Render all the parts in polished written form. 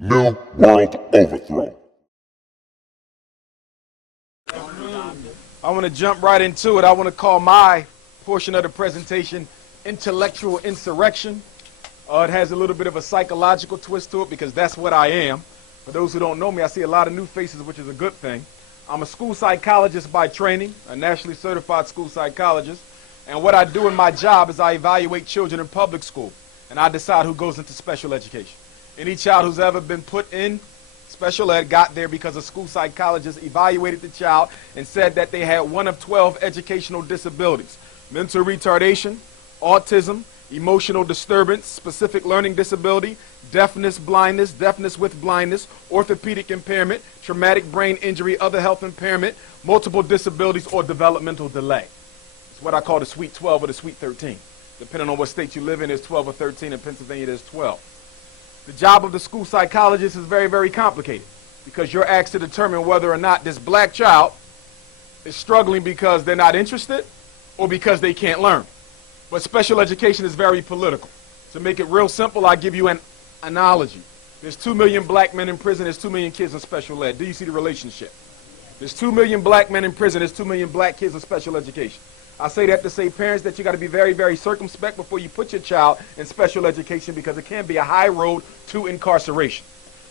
New World Overthrow. I want to jump right into it. I want to call my portion of the presentation Intellectual Insurrection. It has a little bit of a psychological twist to it because that's what I am. For those who don't know me, I see a lot of new faces, which is a good thing. I'm a school psychologist by training, a nationally certified school psychologist. And what I do in my job is I evaluate children in public school, and I decide who goes into special education. Any child who's ever been put in special ed got there because a school psychologist evaluated the child and said that they had one of 12 educational disabilities: mental retardation, autism, emotional disturbance, specific learning disability, deafness with blindness, orthopedic impairment, traumatic brain injury, other health impairment, multiple disabilities, or developmental delay. It's what I call the Sweet 12 or the Sweet 13. Depending on what state you live in, there's 12 or 13. In Pennsylvania, there's 12. The job of the school psychologist is very, very complicated because you're asked to determine whether or not this black child is struggling because they're not interested or because they can't learn. But special education is very political. To make it real simple, I'll give you an analogy. There's 2 million black men in prison, there's 2 million kids in special ed. Do you see the relationship? There's 2 million black men in prison, there's 2 million black kids in special education. I say that to say, parents, that you got to be very, very circumspect before you put your child in special education because it can be a high road to incarceration.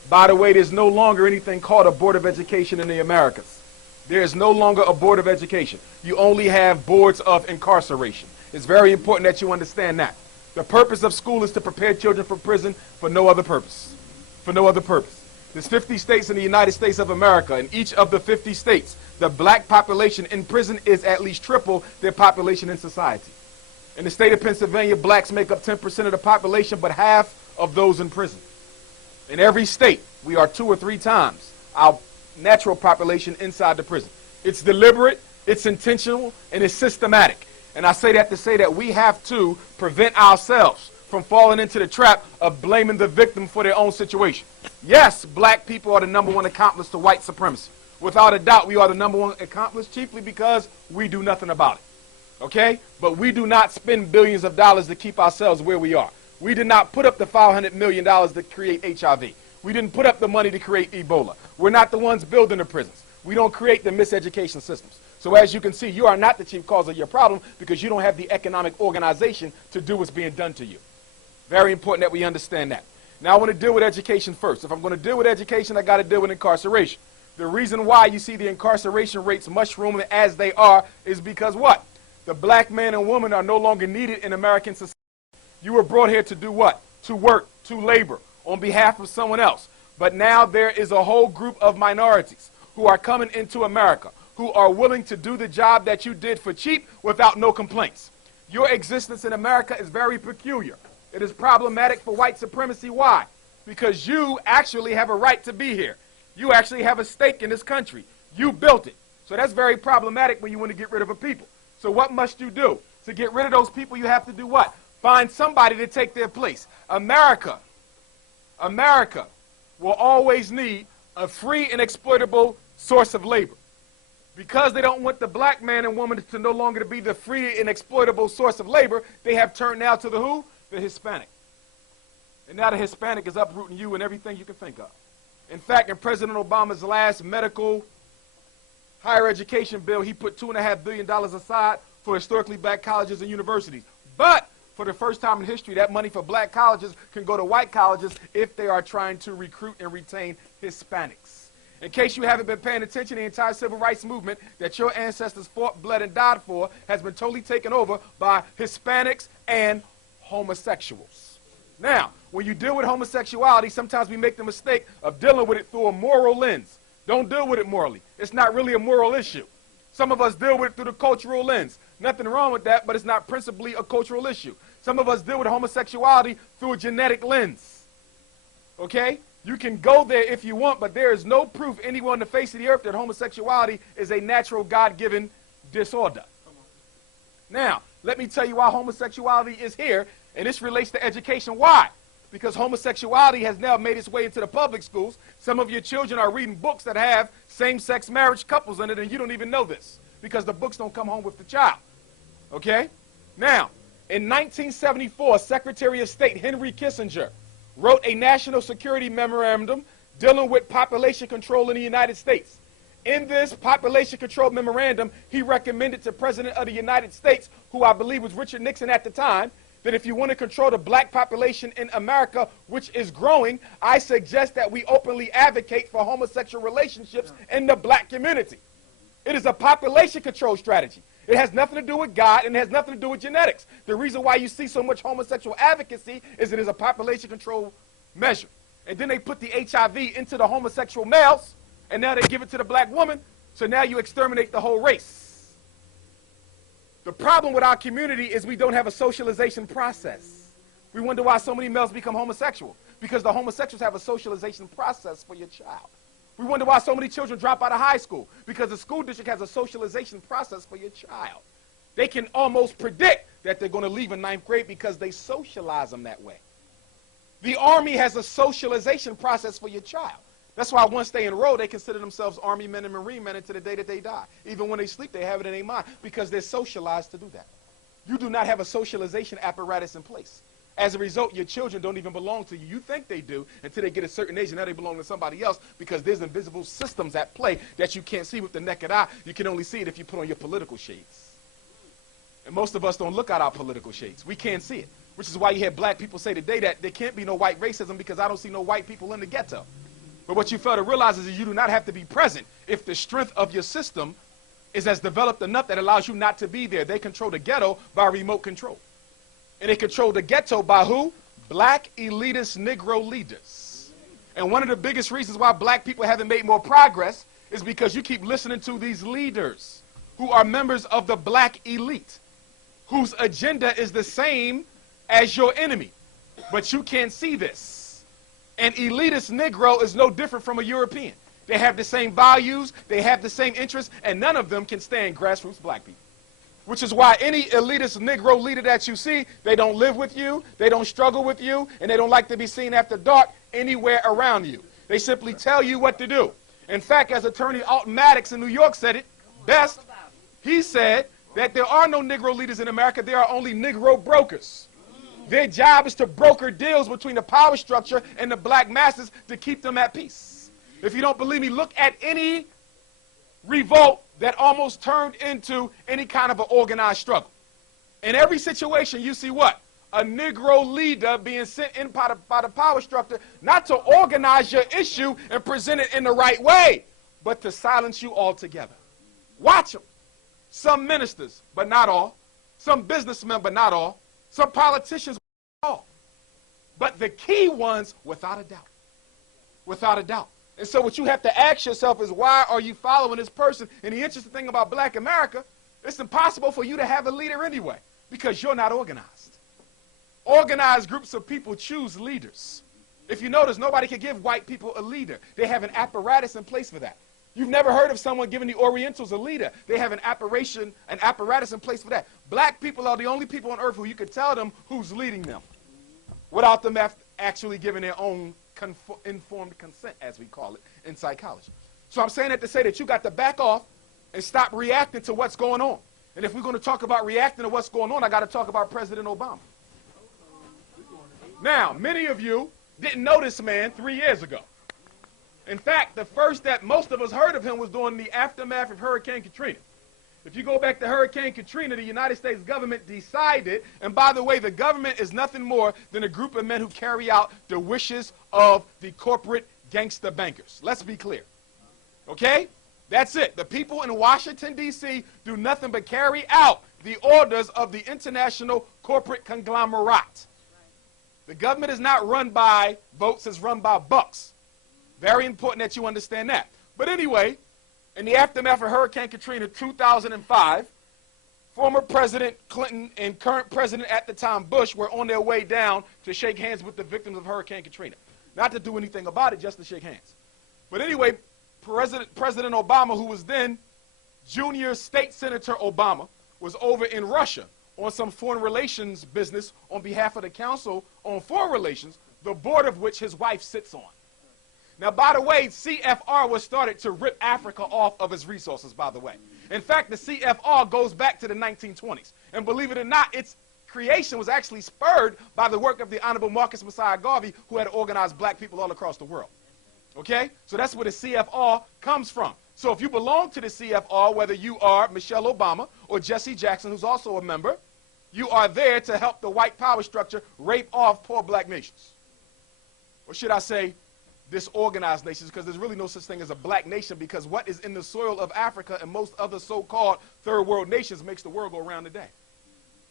By the way, there's no longer anything called a Board of Education in the Americas. There is no longer a Board of Education. You only have boards of incarceration. It's very important that you understand that. The purpose of school is to prepare children for prison for no other purpose. For no other purpose. There's 50 states in the United States of America. In each of the 50 states, the black population in prison is at least triple their population in society. In the state of Pennsylvania, blacks make up 10% of the population, but half of those in prison. In every state, we are 2 or 3 times our natural population inside the prison. It's deliberate, it's intentional, and it's systematic. And I say that to say that we have to prevent ourselves from falling into the trap of blaming the victim for their own situation. Yes, black people are the #1 accomplice to white supremacy. Without a doubt, we are the #1 accomplice, chiefly because we do nothing about it. Okay? But we do not spend billions of dollars to keep ourselves where we are. We did not put up the $500 million to create HIV. We didn't put up the money to create Ebola. We're not the ones building the prisons. We don't create the miseducation systems. So as you can see, you are not the chief cause of your problem because you don't have the economic organization to do what's being done to you. Very important that we understand that. Now I want to deal with education first. If I'm going to deal with education, I got to deal with incarceration. The reason why you see the incarceration rates mushrooming as they are is because what? The black man and woman are no longer needed in American society. You were brought here to do what? To work, to labor on behalf of someone else. But now there is a whole group of minorities who are coming into America who are willing to do the job that you did for cheap without no complaints. Your existence in America is very peculiar. It is problematic for white supremacy. Why? Because you actually have a right to be here. You actually have a stake in this country. You built it. So that's very problematic when you want to get rid of a people. So what must you do? To get rid of those people, you have to do what? Find somebody to take their place. America will always need a free and exploitable source of labor. Because they don't want the black man and woman to no longer be the free and exploitable source of labor, they have turned now to the who? The Hispanic. And now the Hispanic is uprooting you and everything you can think of. In fact, in President Obama's last medical higher education bill, he put $2.5 billion aside for historically black colleges and universities. But for the first time in history, that money for black colleges can go to white colleges if they are trying to recruit and retain Hispanics. In case you haven't been paying attention, the entire civil rights movement that your ancestors fought, bled, and died for has been totally taken over by Hispanics and homosexuals. Now, when you deal with homosexuality, sometimes we make the mistake of dealing with it through a moral lens. Don't deal with it morally. It's not really a moral issue. Some of us deal with it through the cultural lens. Nothing wrong with that, but it's not principally a cultural issue. Some of us deal with homosexuality through a genetic lens. Okay? You can go there if you want, but there is no proof anywhere on the face of the earth that homosexuality is a natural God-given disorder. Now, let me tell you why homosexuality is here, and this relates to education. Why? Because homosexuality has now made its way into the public schools. Some of your children are reading books that have same-sex marriage couples in it, and you don't even know this because the books don't come home with the child. Okay? Now, in 1974, Secretary of State Henry Kissinger wrote a national security memorandum dealing with population control in the United States. In this population control memorandum, he recommended to President of the United States, who I believe was Richard Nixon at the time, that if you want to control the black population in America, which is growing, I suggest that we openly advocate for homosexual relationships in the black community. It is a population control strategy. It has nothing to do with God, and it has nothing to do with genetics. The reason why you see so much homosexual advocacy is it is a population control measure. And then they put the HIV into the homosexual males, and now they give it to the black woman, so now you exterminate the whole race. The problem with our community is we don't have a socialization process. We wonder why so many males become homosexual, because the homosexuals have a socialization process for your child. We wonder why so many children drop out of high school, because the school district has a socialization process for your child. They can almost predict that they're going to leave in 9th grade because they socialize them that way. The Army has a socialization process for your child. That's why once they enroll, they consider themselves Army men and Marine men until the day that they die. Even when they sleep, they have it in their mind because they're socialized to do that. You do not have a socialization apparatus in place. As a result, your children don't even belong to you. You think they do until they get a certain age, and now they belong to somebody else because there's invisible systems at play that you can't see with the naked eye. You can only see it if you put on your political shades. And most of us don't look at our political shades. We can't see it, which is why you hear black people say today that there can't be no white racism because I don't see no white people in the ghetto. But what you fail to realize is that you do not have to be present if the strength of your system is as developed enough that allows you not to be there. They control the ghetto by remote control. And they control the ghetto by who? Black elitist Negro leaders. And one of the biggest reasons why black people haven't made more progress is because you keep listening to these leaders who are members of the black elite, whose agenda is the same as your enemy. But you can't see this. An elitist Negro is no different from a European. They have the same values, they have the same interests, and none of them can stand grassroots black people. Which is why any elitist Negro leader that you see, they don't live with you, they don't struggle with you, and they don't like to be seen after dark anywhere around you. They simply tell you what to do. In fact, as Attorney Alton Maddox in New York said it best, he said that there are no Negro leaders in America, there are only Negro brokers. Their job is to broker deals between the power structure and the black masses to keep them at peace. If you don't believe me, look at any revolt that almost turned into any kind of an organized struggle. In every situation, you see what? A Negro leader being sent in by the power structure, not to organize your issue and present it in the right way, but to silence you altogether. Watch them. Some ministers, but not all. Some businessmen, but not all. Some politicians, but not all. But the key ones, without a doubt. Without a doubt. And so what you have to ask yourself is, why are you following this person? And the interesting thing about black America, it's impossible for you to have a leader anyway, because you're not organized. Organized groups of people choose leaders. If you notice, nobody can give white people a leader. They have an apparatus in place for that. You've never heard of someone giving the Orientals a leader. They have an apparatus in place for that. Black people are the only people on earth who you could tell them who's leading them without them actually giving their own informed consent, as we call it in psychology. So I'm saying that to say that you got to back off and stop reacting to what's going on. And if we're going to talk about reacting to what's going on, I got to talk about President Obama. Now, many of you didn't know this man 3 years ago. In fact, the first that most of us heard of him was during the aftermath of Hurricane Katrina. If you go back to Hurricane Katrina, the United States government decided, and by the way, the government is nothing more than a group of men who carry out the wishes of the corporate gangster bankers. Let's be clear. Okay? That's it. The people in Washington, D.C. do nothing but carry out the orders of the international corporate conglomerate. The government is not run by votes, it's run by bucks. Very important that you understand that. But anyway, in the aftermath of Hurricane Katrina 2005, former President Clinton and current president at the time, Bush, were on their way down to shake hands with the victims of Hurricane Katrina. Not to do anything about it, just to shake hands. But anyway, President Obama, who was then Junior State Senator Obama, was over in Russia on some foreign relations business on behalf of the Council on Foreign Relations, the board of which his wife sits on. Now, by the way, CFR was started to rip Africa off of its resources, by the way. In fact, the CFR goes back to the 1920s. And believe it or not, it's creation was actually spurred by the work of the Honorable Marcus Messiah Garvey, who had organized black people all across the world. Okay? So that's where the CFR comes from. So if you belong to the CFR, whether you are Michelle Obama or Jesse Jackson, who's also a member, you are there to help the white power structure rape off poor black nations. Or should I say, disorganized nations, because there's really no such thing as a black nation, because what is in the soil of Africa and most other so-called third world nations makes the world go around today.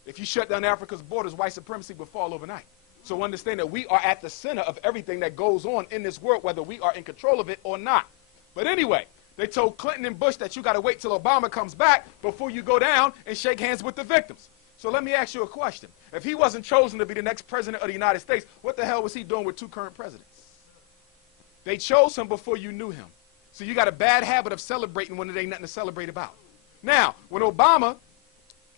If you shut down Africa's borders, white supremacy would fall overnight. So understand that we are at the center of everything that goes on in this world, whether we are in control of it or not. But anyway, they told Clinton and Bush that you got to wait till Obama comes back before you go down and shake hands with the victims. So let me ask you a question. If he wasn't chosen to be the next president of the United States, what the hell was he doing with two current presidents? They chose him before you knew him. So you got a bad habit of celebrating when there ain't nothing to celebrate about. Now, when Obama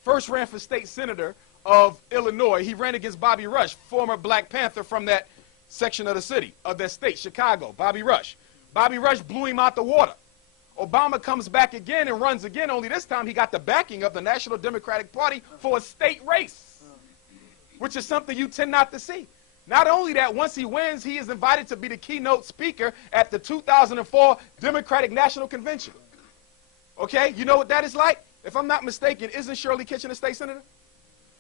first ran for state senator of Illinois, he ran against Bobby Rush, former Black Panther from that section of the city, of that state, Chicago, Bobby Rush. Bobby Rush blew him out the water. Obama comes back again and runs again, only this time he got the backing of the National Democratic Party for a state race, which is something you tend not to see. Not only that, once he wins, he is invited to be the keynote speaker at the 2004 Democratic National Convention. Okay, you know what that is like? If I'm not mistaken, isn't Shirley Kitchen a state senator?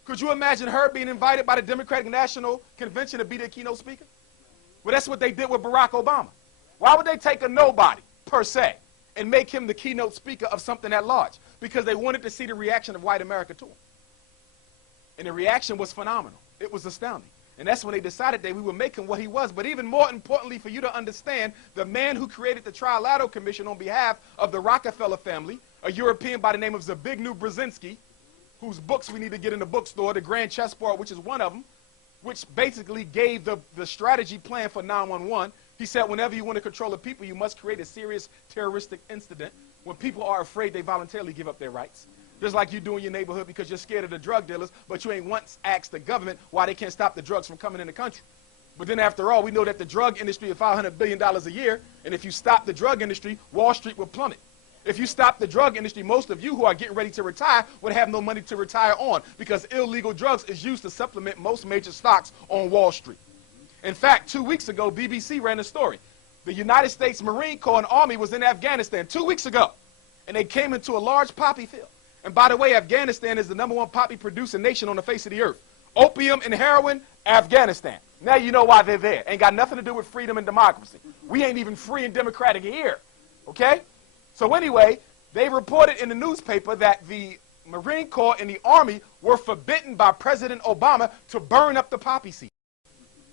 Could you imagine her being invited by the Democratic National Convention to be the keynote speaker? Well, that's what they did with Barack Obama. Why would they take a nobody, per se, and make him the keynote speaker of something that large? Because they wanted to see the reaction of white America to him. And the reaction was phenomenal. It was astounding. And that's when they decided that we would make him what he was. But even more importantly, for you to understand, the man who created the Trilateral Commission on behalf of the Rockefeller family, a European by the name of Zbigniew Brzezinski, whose books we need to get in the bookstore, The Grand Chessboard, which is one of them, which basically gave the strategy plan for 911. He said whenever you want to control the people, you must create a serious terroristic incident. When people are afraid, they voluntarily give up their rights. Just like you do in your neighborhood because you're scared of the drug dealers, but you ain't once asked the government why they can't stop the drugs from coming in the country. But then after all, we know that the drug industry is $500 billion a year, and if you stop the drug industry, Wall Street will plummet. If you stop the drug industry, most of you who are getting ready to retire would have no money to retire on, because illegal drugs is used to supplement most major stocks on Wall Street. In fact, 2 weeks ago, BBC ran a story. The United States Marine Corps and Army was in Afghanistan 2 weeks ago, and they came into a large poppy field. And by the way, Afghanistan is the #1 poppy producing nation on the face of the earth. Opium and heroin, Afghanistan. Now you know why they're there. Ain't got nothing to do with freedom and democracy. We ain't even free and democratic here. Okay? So anyway, they reported in the newspaper that the Marine Corps and the Army were forbidden by President Obama to burn up the poppy seed.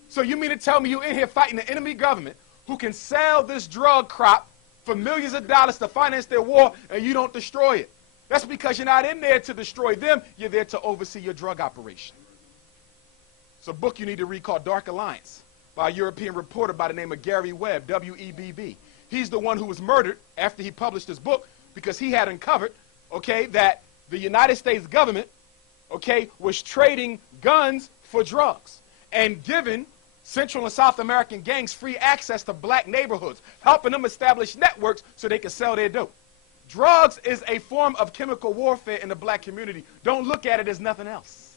So you mean to tell me you in here fighting the enemy government who can sell this drug crop for millions of dollars to finance their war, and you don't destroy it? That's because you're not in there to destroy them. You're there to oversee your drug operation. It's a book you need to read called Dark Alliance by a European reporter by the name of Gary Webb, W-E-B-B. He's the one who was murdered after he published his book because he had uncovered, okay, that the United States government, okay, was trading guns for drugs and giving Central and South American gangs free access to black neighborhoods, helping them establish networks so they could sell their dope. Drugs is a form of chemical warfare in the black community. Don't look at it as nothing else.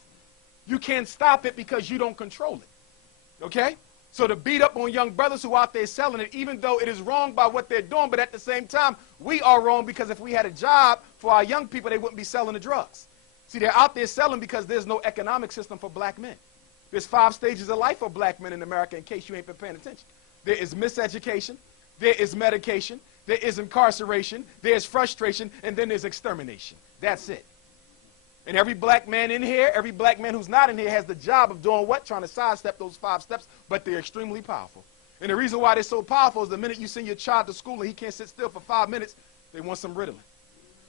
You can't stop it because you don't control it. Okay? So to beat up on young brothers who are out there selling it, even though it is wrong by what they're doing, but at the same time, we are wrong because if we had a job for our young people, they wouldn't be selling the drugs. See, they're out there selling because there's no economic system for black men. There's 5 stages of life for black men in America, in case you ain't been paying attention. There is miseducation, there is medication, there is incarceration, there's frustration, and then there's extermination. That's it. And every black man in here, every black man who's not in here has the job of doing what? Trying to sidestep those 5 steps, but they're extremely powerful. And the reason why they're so powerful is the minute you send your child to school and he can't sit still for 5 minutes, they want some Ritalin.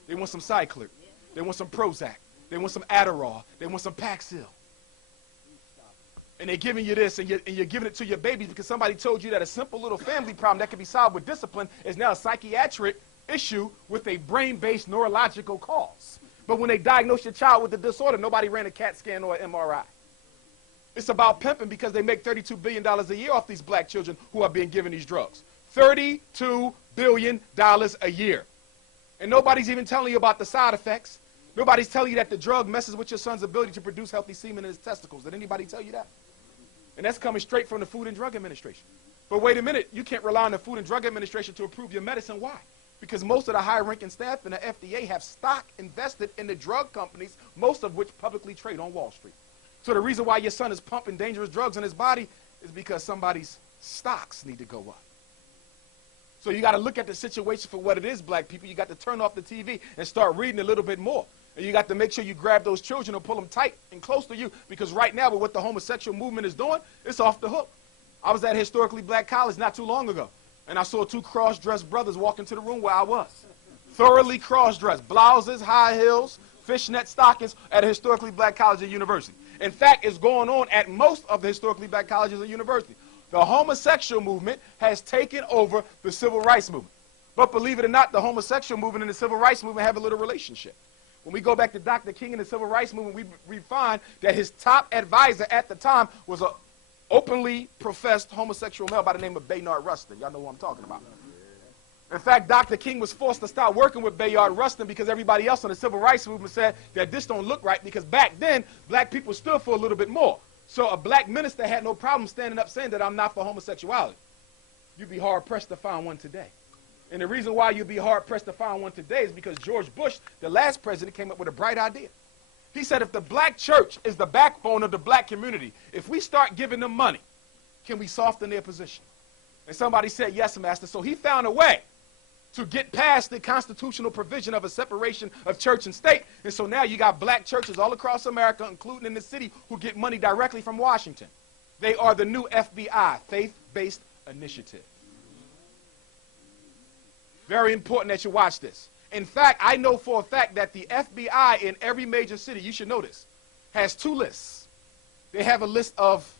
They want some Cyclic. They want some Prozac. They want some Adderall. They want some Paxil. And they're giving you this, and you're giving it to your babies because somebody told you that a simple little family problem that can be solved with discipline is now a psychiatric issue with a brain-based neurological cause. But when they diagnose your child with the disorder, nobody ran a CAT scan or an MRI. It's about pimping because they make $32 billion a year off these black children who are being given these drugs. $32 billion a year. And nobody's even telling you about the side effects. Nobody's telling you that the drug messes with your son's ability to produce healthy semen in his testicles. Did anybody tell you that? And that's coming straight from the Food and Drug Administration. But wait a minute, you can't rely on the Food and Drug Administration to approve your medicine. Why? Because most of the high-ranking staff in the FDA have stock invested in the drug companies, most of which publicly trade on Wall Street. So the reason why your son is pumping dangerous drugs in his body is because somebody's stocks need to go up. So you got to look at the situation for what it is, black people. You got to turn off the TV and start reading a little bit more. And you got to make sure you grab those children and pull them tight and close to you, because right now with what the homosexual movement is doing, it's off the hook. I was at a historically black college not too long ago, and I saw two cross-dressed brothers walk into the room where I was. Thoroughly cross-dressed, blouses, high heels, fishnet stockings at a historically black college and university. In fact, it's going on at most of the historically black colleges and universities. The homosexual movement has taken over the civil rights movement. But believe it or not, the homosexual movement and the civil rights movement have a little relationship. When we go back to Dr. King and the civil rights movement, we find that his top advisor at the time was an openly professed homosexual male by the name of Bayard Rustin. Y'all know who I'm talking about. In fact, Dr. King was forced to stop working with Bayard Rustin because everybody else in the civil rights movement said that this don't look right, because back then, black people stood for a little bit more. So a black minister had no problem standing up saying that I'm not for homosexuality. You'd be hard-pressed to find one today. And the reason why you'd be hard-pressed to find one today is because George Bush, the last president, came up with a bright idea. He said, if the black church is the backbone of the black community, if we start giving them money, can we soften their position? And somebody said, yes, Master. So he found a way to get past the constitutional provision of a separation of church and state. And so now you got black churches all across America, including in the city, who get money directly from Washington. They are the new FBI, faith-based initiative. Very important that you watch this. In fact, I know for a fact that the FBI in every major city, you should know this, has two lists. They have a list of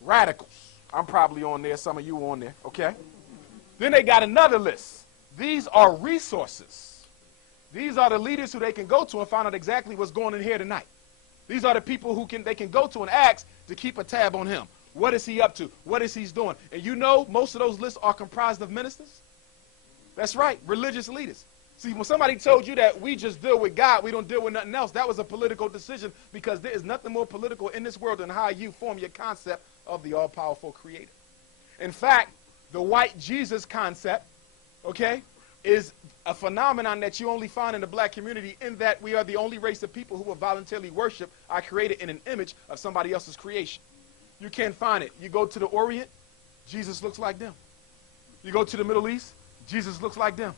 radicals. I'm probably on there. Some of you are on there, okay? Then they got another list. These are resources. These are the leaders who they can go to and find out exactly what's going on here tonight. These are the people who they can go to and ask to keep a tab on him. What is he up to? What is he doing? And you know most of those lists are comprised of ministers. That's right, religious leaders. See, when somebody told you that we just deal with God, we don't deal with nothing else, that was a political decision, because there is nothing more political in this world than how you form your concept of the all-powerful creator. In fact, the white Jesus concept, okay, is a phenomenon that you only find in the black community, in that we are the only race of people who will voluntarily worship our creator in an image of somebody else's creation. You can't find it. You go to the Orient, Jesus looks like them. You go to the Middle East, Jesus looks like them.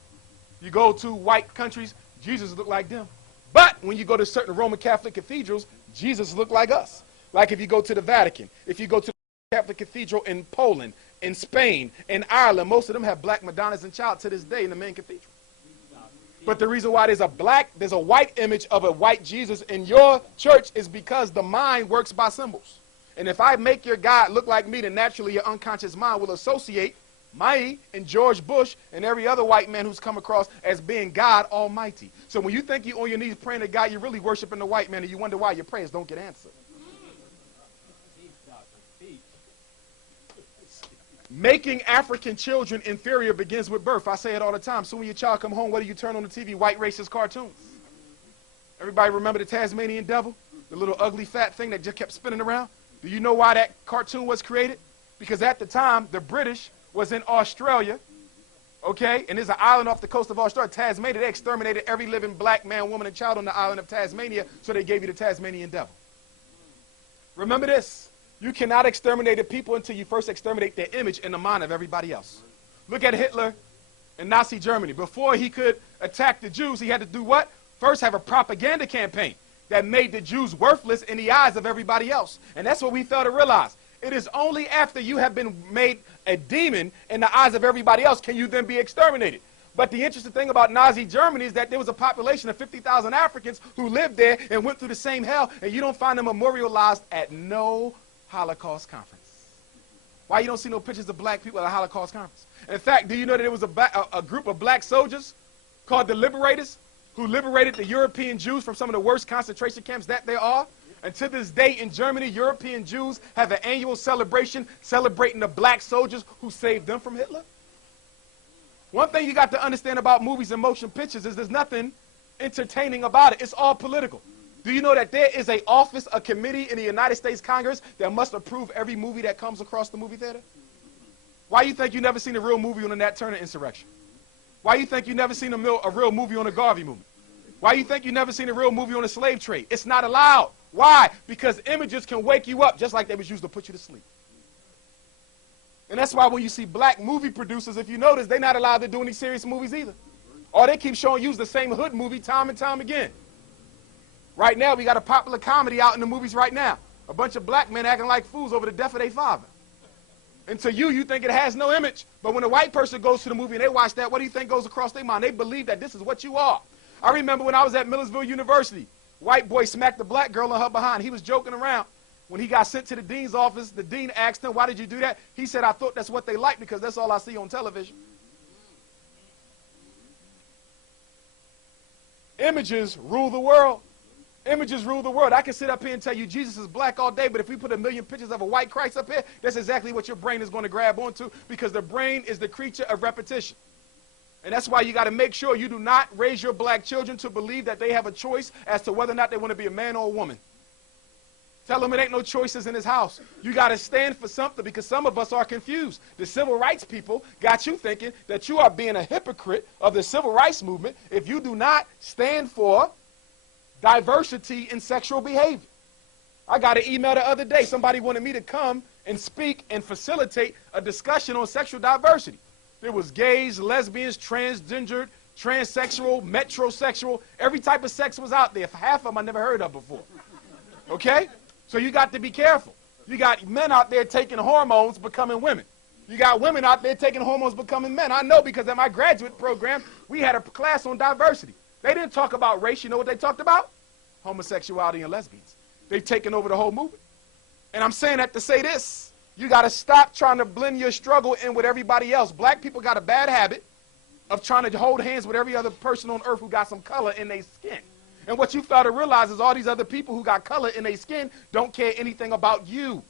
You go to white countries, Jesus look like them. But when you go to certain Roman Catholic cathedrals, Jesus look like us. Like if you go to the Vatican, if you go to the Catholic cathedral in Poland, in Spain, in Ireland, most of them have black Madonnas and child to this day in the main cathedral. But the reason why there's a white image of a white Jesus in your church is because the mind works by symbols. And if I make your God look like me, then naturally your unconscious mind will associate me and George Bush and every other white man who's come across as being God Almighty. So when you think you're on your knees praying to God, you're really worshiping the white man, and you wonder why your prayers don't get answered. Making African children inferior begins with birth. I say it all the time. So when your child come home, what do you turn on the TV? White racist cartoons. Everybody remember the Tasmanian devil? The little ugly fat thing that just kept spinning around? Do you know why that cartoon was created? Because at the time, the British was in Australia, okay? And there's an island off the coast of Australia, Tasmania. They exterminated every living black man, woman, and child on the island of Tasmania, so they gave you the Tasmanian devil. Remember this. You cannot exterminate a people until you first exterminate their image in the mind of everybody else. Look at Hitler in Nazi Germany. Before he could attack the Jews, he had to do what? First have a propaganda campaign that made the Jews worthless in the eyes of everybody else. And that's what we fail to realize. It is only after you have been made a demon in the eyes of everybody else can you then be exterminated. But the interesting thing about Nazi Germany is that there was a population of 50,000 Africans who lived there and went through the same hell, and you don't find them memorialized at no Holocaust conference. Why you don't see no pictures of black people at a Holocaust conference? In fact, do you know that there was a group of black soldiers called the Liberators who liberated the European Jews from some of the worst concentration camps that there are? And to this day in Germany, European Jews have an annual celebration celebrating the black soldiers who saved them from Hitler. One thing you got to understand about movies and motion pictures is there's nothing entertaining about it. It's all political. Do you know that there is a office, a committee in the United States Congress that must approve every movie that comes across the movie theater? Why you think you never seen a real movie on the Nat Turner insurrection? Why you think you never seen a real movie on the Garvey movement? Why you think you never seen a real movie on the slave trade? It's not allowed. Why? Because images can wake you up just like they was used to put you to sleep. And that's why when you see black movie producers, if you notice, they're not allowed to do any serious movies either. Or they keep showing you the same hood movie time and time again. Right now, we got a popular comedy out in the movies right now. A bunch of black men acting like fools over the death of their father. And to you, you think it has no image. But when a white person goes to the movie and they watch that, what do you think goes across their mind? They believe that this is what you are. I remember when I was at Millersville University, white boy smacked the black girl in her behind. He was joking around. When he got sent to the dean's office, the dean asked him, why did you do that? He said, I thought that's what they like because that's all I see on television. Images rule the world. Images rule the world. I can sit up here and tell you Jesus is black all day, but if we put a million pictures of a white Christ up here, that's exactly what your brain is going to grab onto because the brain is the creature of repetition. And that's why you got to make sure you do not raise your black children to believe that they have a choice as to whether or not they want to be a man or a woman. Tell them it ain't no choices in this house. You got to stand for something because some of us are confused. The civil rights people got you thinking that you are being a hypocrite of the civil rights movement if you do not stand for diversity in sexual behavior. I got an email the other day. Somebody wanted me to come and speak and facilitate a discussion on sexual diversity. There was gays, lesbians, transgendered, transsexual, metrosexual. Every type of sex was out there. Half of them I never heard of before. Okay? So you got to be careful. You got men out there taking hormones, becoming women. You got women out there taking hormones, becoming men. I know because at my graduate program, we had a class on diversity. They didn't talk about race. You know what they talked about? Homosexuality and lesbians. They've taken over the whole movement. And I'm saying that to say this. You got to stop trying to blend your struggle in with everybody else. Black people got a bad habit of trying to hold hands with every other person on earth who got some color in their skin. And what you fail to realize is all these other people who got color in their skin don't care anything about you.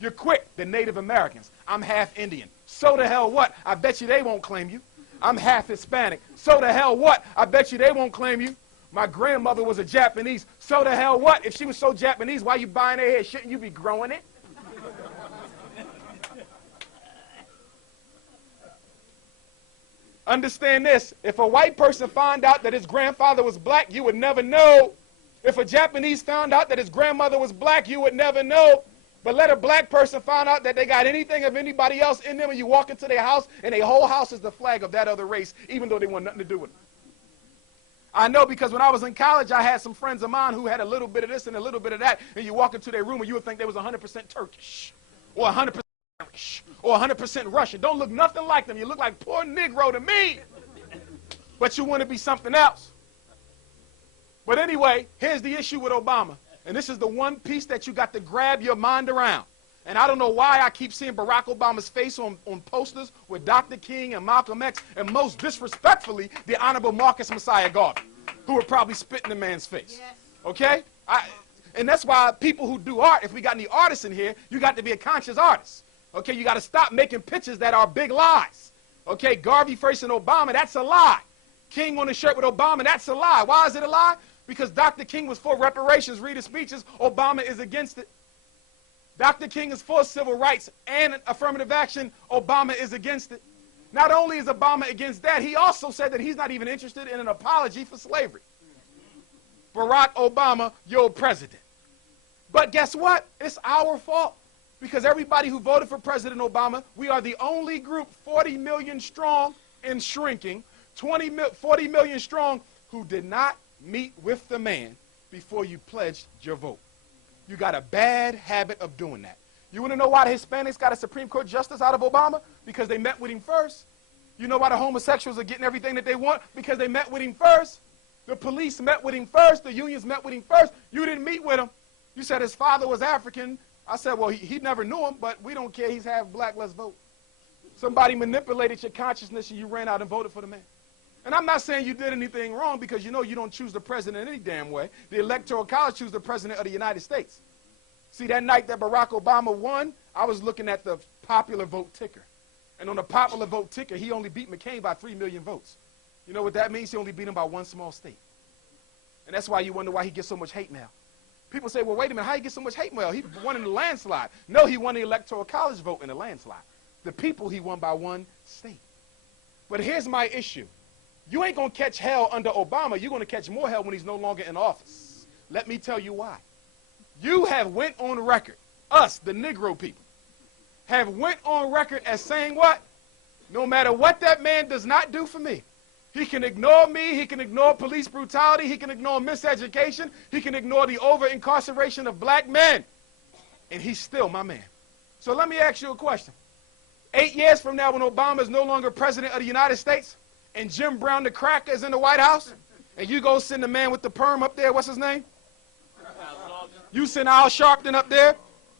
You're quick, the Native Americans. I'm half Indian. So the hell what? I bet you they won't claim you. I'm half Hispanic. So the hell what? I bet you they won't claim you. My grandmother was a Japanese. So the hell what? If she was so Japanese, why you buying her hair? Shouldn't you be growing it? Understand this. If a white person found out that his grandfather was black, you would never know. If a Japanese found out that his grandmother was black, you would never know. But let a black person find out that they got anything of anybody else in them and you walk into their house and their whole house is the flag of that other race, even though they want nothing to do with it. I know because when I was in college, I had some friends of mine who had a little bit of this and a little bit of that, and you walk into their room and you would think they was 100% Turkish or 100% Irish or 100% Russian. Don't look nothing like them. You look like poor Negro to me. But you want to be something else. But anyway, here's the issue with Obama. And this is the one piece that you got to grab your mind around. And I don't know why I keep seeing Barack Obama's face on posters with Dr. King and Malcolm X, and most disrespectfully, the Honorable Marcus Messiah Garvey, who would probably spit in the man's face. Yes. Okay? And that's why people who do art, if we got any artists in here, you got to be a conscious artist. Okay? You got to stop making pictures that are big lies. Okay? Garvey facing Obama, that's a lie. King on the shirt with Obama, that's a lie. Why is it a lie? Because Dr. King was for reparations, read his speeches. Obama is against it. Dr. King is for civil rights and affirmative action. Obama is against it. Not only is Obama against that, he also said that he's not even interested in an apology for slavery. Barack Obama, your president. But guess what? It's our fault. Because everybody who voted for President Obama, we are the only group 40 million strong and shrinking, 40 million strong who did not meet with the man before you pledged your vote. You got a bad habit of doing that. You want to know why the Hispanics got a Supreme Court justice out of Obama? Because they met with him first. You know why the homosexuals are getting everything that they want? Because they met with him first. The police met with him first. The unions met with him first. You didn't meet with him. You said his father was African. I said, well, he never knew him, but we don't care. He's half black. Let's vote. Somebody manipulated your consciousness and you ran out and voted for the man. And I'm not saying you did anything wrong because you know you don't choose the president any damn way. The Electoral College chooses the president of the United States. See, that night that Barack Obama won, I was looking at the popular vote ticker. And on the popular vote ticker, he only beat McCain by 3 million votes. You know what that means? He only beat him by one small state. And that's why you wonder why he gets so much hate mail. People say, well, wait a minute, how he get so much hate mail? He won in the landslide. No, he won the electoral college vote in the landslide. The people he won by one state. But here's my issue. You ain't going to catch hell under Obama. You're going to catch more hell when he's no longer in office. Let me tell you why. You have went on record, us, the Negro people, have went on record as saying what? No matter what that man does not do for me, he can ignore me, he can ignore police brutality, he can ignore miseducation, he can ignore the over-incarceration of black men, and he's still my man. So let me ask you a question. 8 years from now, when Obama is no longer president of the United States, and Jim Brown the cracker is in the White House, and you go send the man with the perm up there, what's his name? You send Al Sharpton up there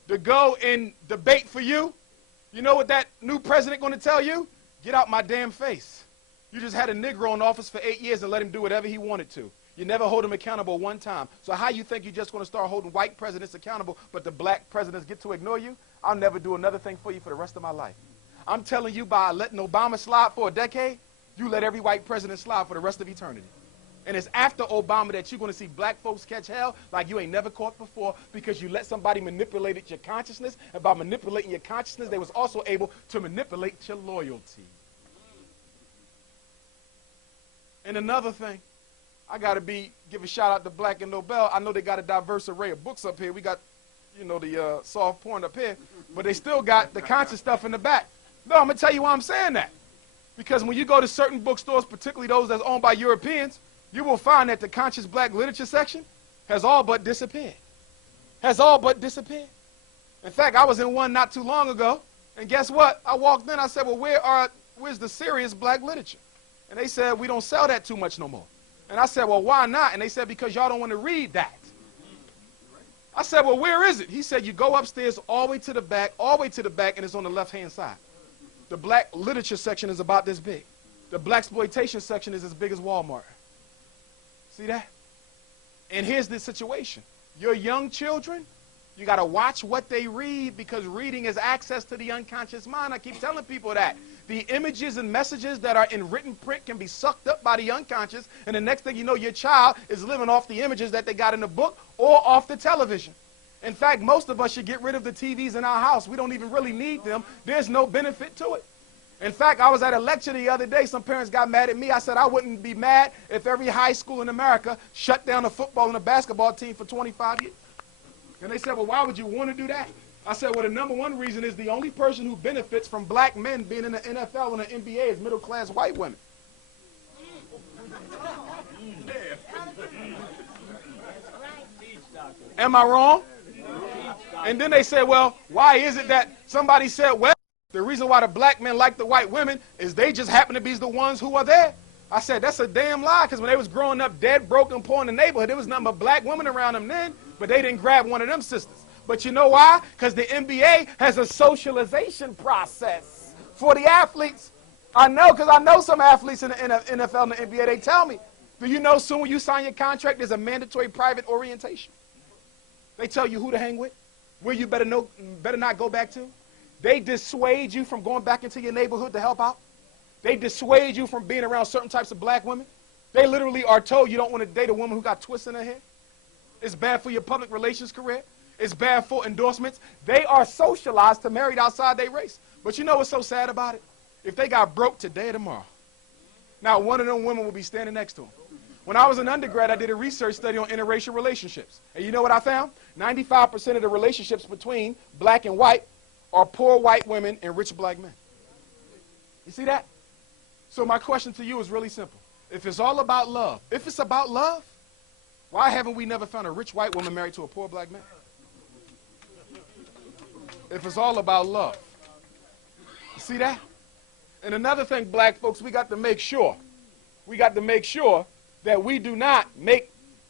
to go and debate for you. You know what that new president going to tell you? Get out my damn face. You just had a Negro in office for 8 years and let him do whatever he wanted to. You never hold him accountable one time. So how you think you're just going to start holding white presidents accountable, but the black presidents get to ignore you? I'll never do another thing for you for the rest of my life. I'm telling you, by letting Obama slide for a decade, you let every white president slide for the rest of eternity. And it's after Obama that you're going to see black folks catch hell like you ain't never caught before, because you let somebody manipulate your consciousness, and by manipulating your consciousness, they was also able to manipulate your loyalty. And another thing, I got to give a shout out to Black and Nobel. I know they got a diverse array of books up here. We got, you know, the soft porn up here, but they still got the conscious stuff in the back. No, I'm going to tell you why I'm saying that. Because when you go to certain bookstores, particularly those that's owned by Europeans, you will find that the conscious black literature section has all but disappeared. Has all but disappeared. In fact, I was in one not too long ago, and guess what? I walked in, I said, well, where's the serious black literature? And they said, we don't sell that too much no more. And I said, well, why not? And they said, because y'all don't want to read that. I said, well, where is it? He said, you go upstairs all the way to the back, and it's on the left-hand side. The black literature section is about this big. The black exploitation section is as big as Walmart. See that? And here's the situation. Your young children, you got to watch what they read, because reading is access to the unconscious mind. I keep telling people that. The images and messages that are in written print can be sucked up by the unconscious, and the next thing you know, your child is living off the images that they got in the book or off the television. In fact, most of us should get rid of the TVs in our house. We don't even really need them. There's no benefit to it. In fact, I was at a lecture the other day. Some parents got mad at me. I said I wouldn't be mad if every high school in America shut down a football and a basketball team for 25 years. And they said, well, why would you want to do that? I said, well, the number one reason is the only person who benefits from black men being in the NFL and the NBA is middle-class white women. Am I wrong? And then they said, well, why is it that somebody said, well, the reason why the black men like the white women is they just happen to be the ones who are there. I said, that's a damn lie, because when they was growing up dead, broken, poor in the neighborhood, there was nothing but black women around them then, but they didn't grab one of them sisters. But you know why? Because the NBA has a socialization process for the athletes. I know, because I know some athletes in the NFL and the NBA, they tell me, do you know soon when you sign your contract, there's a mandatory private orientation? They tell you who to hang with, where you better not go back to. They dissuade you from going back into your neighborhood to help out. They dissuade you from being around certain types of black women. They literally are told you don't want to date a woman who got twists in her hair. It's bad for your public relations career. It's bad for endorsements. They are socialized to marry outside their race. But you know what's so sad about it? If they got broke today or tomorrow, now one of them women will be standing next to them. When I was an undergrad, I did a research study on interracial relationships. And you know what I found? 95% of the relationships between black and white are poor white women and rich black men. You see that? So my question to you is really simple. If it's all about love, if it's about love, why haven't we never found a rich white woman married to a poor black man? If it's all about love. You see that? And another thing, black folks, we got to make sure that we do not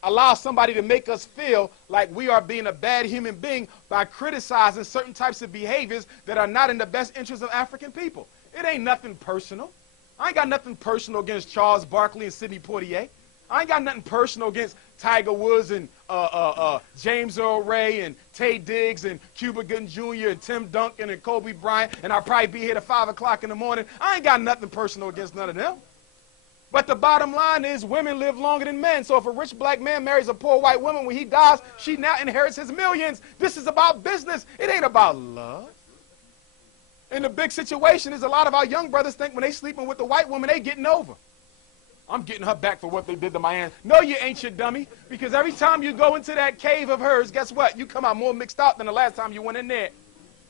allow somebody to make us feel like we are being a bad human being by criticizing certain types of behaviors that are not in the best interest of African people. It ain't nothing personal. I ain't got nothing personal against Charles Barkley and Sidney Poitier. I ain't got nothing personal against Tiger Woods and James Earl Ray and Tay Diggs and Cuba Gooding Jr. and Tim Duncan and Kobe Bryant, and I'll probably be here at 5 o'clock in the morning. I ain't got nothing personal against none of them. But the bottom line is women live longer than men. So if a rich black man marries a poor white woman, when he dies, she now inherits his millions. This is about business. It ain't about love. And the big situation is a lot of our young brothers think when they sleeping with the white woman, they getting over. I'm getting her back for what they did to my aunt. No, you ain't, you dummy. Because every time you go into that cave of hers, guess what? You come out more mixed out than the last time you went in there.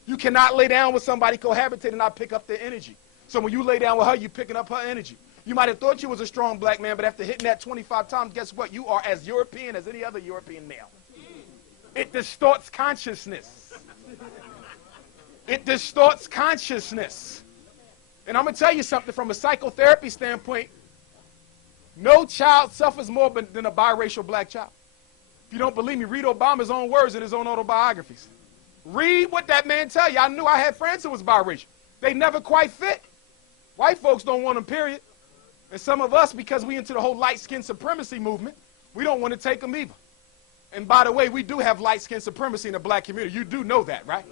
You cannot lay down with somebody, cohabitate, and not pick up their energy. So when you lay down with her, you're picking up her energy. You might have thought you was a strong black man, but after hitting that 25 times, guess what? You are as European as any other European male. It distorts consciousness. It distorts consciousness. And I'm going to tell you something from a psychotherapy standpoint. No child suffers more than a biracial black child. If you don't believe me, read Obama's own words in his own autobiographies. Read what that man tell you. I knew I had friends who was biracial. They never quite fit. White folks don't want them, period. And some of us, because we into the whole light skin supremacy movement, we don't want to take them either. And by the way, we do have light skin supremacy in the black community. You do know that, right?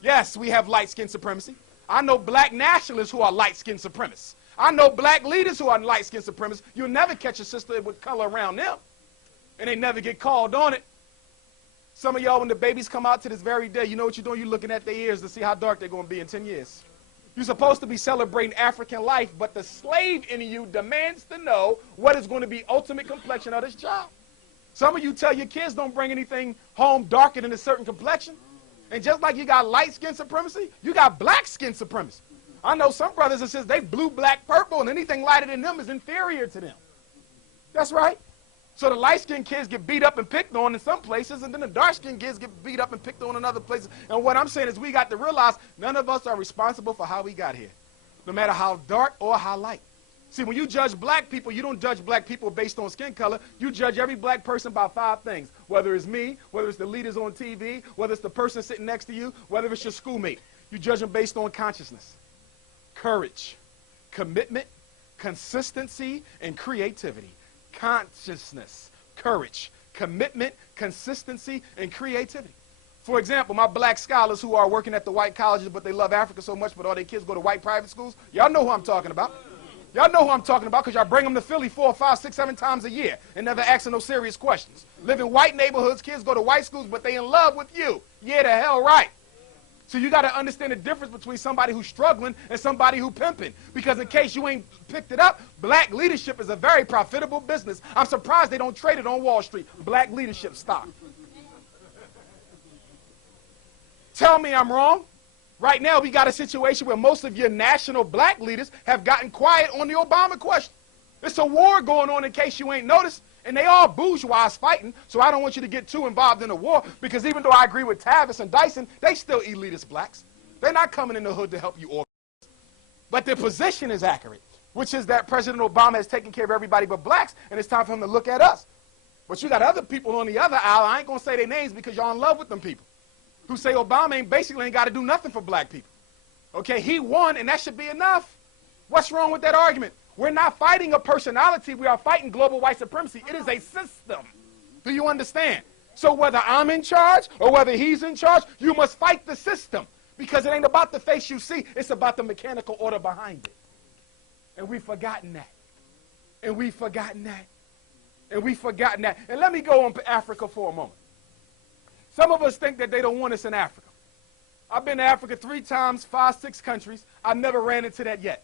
Yes, we have light skin supremacy. I know black nationalists who are light skin supremacists. I know black leaders who are light skin supremacists. You'll never catch a sister with color around them. And they never get called on it. Some of y'all, when the babies come out to this very day, you know what you're doing? You're looking at their ears to see how dark they're going to be in 10 years. You're supposed to be celebrating African life, but the slave in you demands to know what is going to be ultimate complexion of this child. Some of you tell your kids don't bring anything home darker than a certain complexion. And just like you got light skin supremacy, you got black skin supremacy. I know some brothers and sisters, they blue, black, purple, and anything lighter than them is inferior to them. That's right. So the light-skinned kids get beat up and picked on in some places, and then the dark-skinned kids get beat up and picked on in other places. And what I'm saying is we got to realize none of us are responsible for how we got here, no matter how dark or how light. See, when you judge black people, you don't judge black people based on skin color. You judge every black person by 5 things, whether it's me, whether it's the leaders on TV, whether it's the person sitting next to you, whether it's your schoolmate. You judge them based on consciousness, courage, commitment, consistency, and creativity. Consciousness, courage, commitment, consistency, and creativity. For example, my black scholars who are working at the white colleges, but they love Africa so much, but all their kids go to white private schools, y'all know who I'm talking about. Y'all know who I'm talking about because y'all bring them to Philly 4, 5, 6, 7 times a year and never asking no serious questions. Live in white neighborhoods, kids go to white schools, but they in love with you. Yeah, the hell right. So you got to understand the difference between somebody who's struggling and somebody who pimping. Because in case you ain't picked it up, black leadership is a very profitable business. I'm surprised they don't trade it on Wall Street. Black leadership stock. Tell me I'm wrong. Right now we got a situation where most of your national black leaders have gotten quiet on the Obama question. It's a war going on in case you ain't noticed. And they all bourgeois fighting, so I don't want you to get too involved in the war, because even though I agree with Tavis and Dyson, they still elitist blacks. They're not coming in the hood to help you organize. But their position is accurate, which is that President Obama has taken care of everybody but blacks, and it's time for him to look at us. But you got other people on the other aisle, I ain't going to say their names because y'all in love with them people, who say Obama basically ain't got to do nothing for black people. Okay, he won, and that should be enough. What's wrong with that argument? We're not fighting a personality. We are fighting global white supremacy. It is a system. Do you understand? So whether I'm in charge or whether he's in charge, you must fight the system, because it ain't about the face you see. It's about the mechanical order behind it. And we've forgotten that. And we've forgotten that. And we've forgotten that. And let me go on to Africa for a moment. Some of us think that they don't want us in Africa. I've been to Africa 3 times, 5, 6 countries. I've never ran into that yet.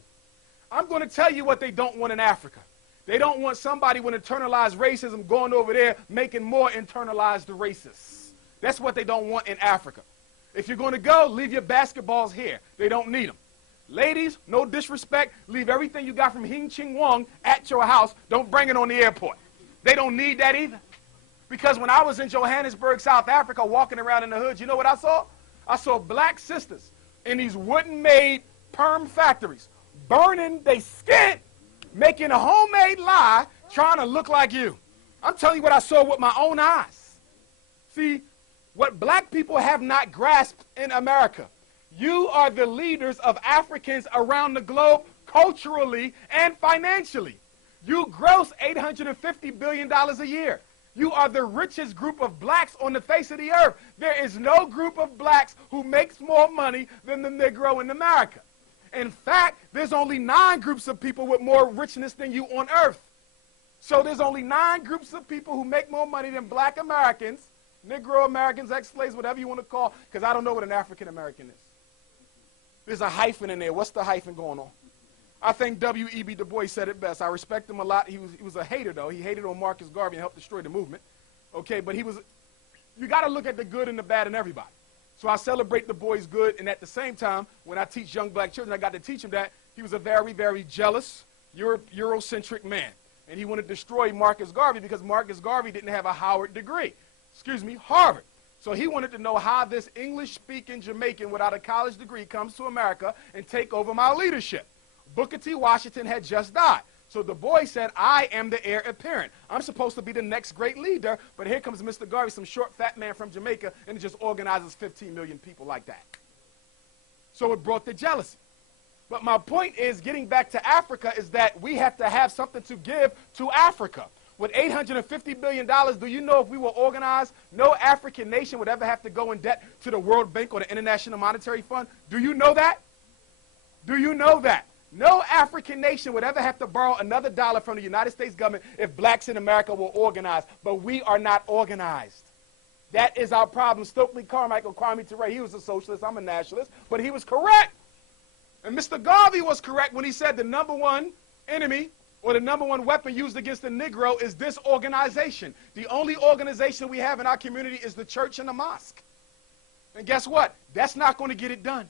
I'm going to tell you what they don't want in Africa. They don't want somebody with internalized racism going over there making more internalized racists. That's what they don't want in Africa. If you're going to go, leave your basketballs here. They don't need them. Ladies, no disrespect, leave everything you got from Hing Ching Wong at your house. Don't bring it on the airport. They don't need that either. Because when I was in Johannesburg, South Africa, walking around in the hood, you know what I saw? I saw black sisters in these wooden-made perm factories, burning their skin, making a homemade lie, trying to look like you. I'm telling you what I saw with my own eyes. See, what black people have not grasped in America, you are the leaders of Africans around the globe culturally and financially. You gross $850 billion a year. You are the richest group of blacks on the face of the earth. There is no group of blacks who makes more money than the Negro in America. In fact, there's only 9 groups of people with more richness than you on earth. So there's only 9 groups of people who make more money than black Americans, Negro Americans, ex-slaves, whatever you want to call, because I don't know what an African American is. There's a hyphen in there. What's the hyphen going on? I think W.E.B. Du Bois said it best. I respect him a lot. He was a hater, though. He hated on Marcus Garvey and helped destroy the movement. Okay, but you got to look at the good and the bad in everybody. So I celebrate Du Bois' good, and at the same time, when I teach young black children, I got to teach them that he was a very, very jealous, Eurocentric man. And he wanted to destroy Marcus Garvey because Marcus Garvey didn't have a Howard degree. Harvard. So he wanted to know how this English-speaking Jamaican without a college degree comes to America and take over my leadership. Booker T. Washington had just died. So Du Bois said, I am the heir apparent. I'm supposed to be the next great leader, but here comes Mr. Garvey, some short, fat man from Jamaica, and it just organizes 15 million people like that. So it brought the jealousy. But my point is, getting back to Africa, is that we have to have something to give to Africa. With $850 billion, do you know if we were organized, no African nation would ever have to go in debt to the World Bank or the International Monetary Fund? Do you know that? Do you know that? No African nation would ever have to borrow another dollar from the United States government if blacks in America were organized. But we are not organized. That is our problem. Stokely Carmichael, Kwame Ture, he was a socialist, I'm a nationalist, but he was correct. And Mr. Garvey was correct when he said the number one enemy or the number one weapon used against the Negro is disorganization. The only organization we have in our community is the church and the mosque. And guess what? That's not going to get it done.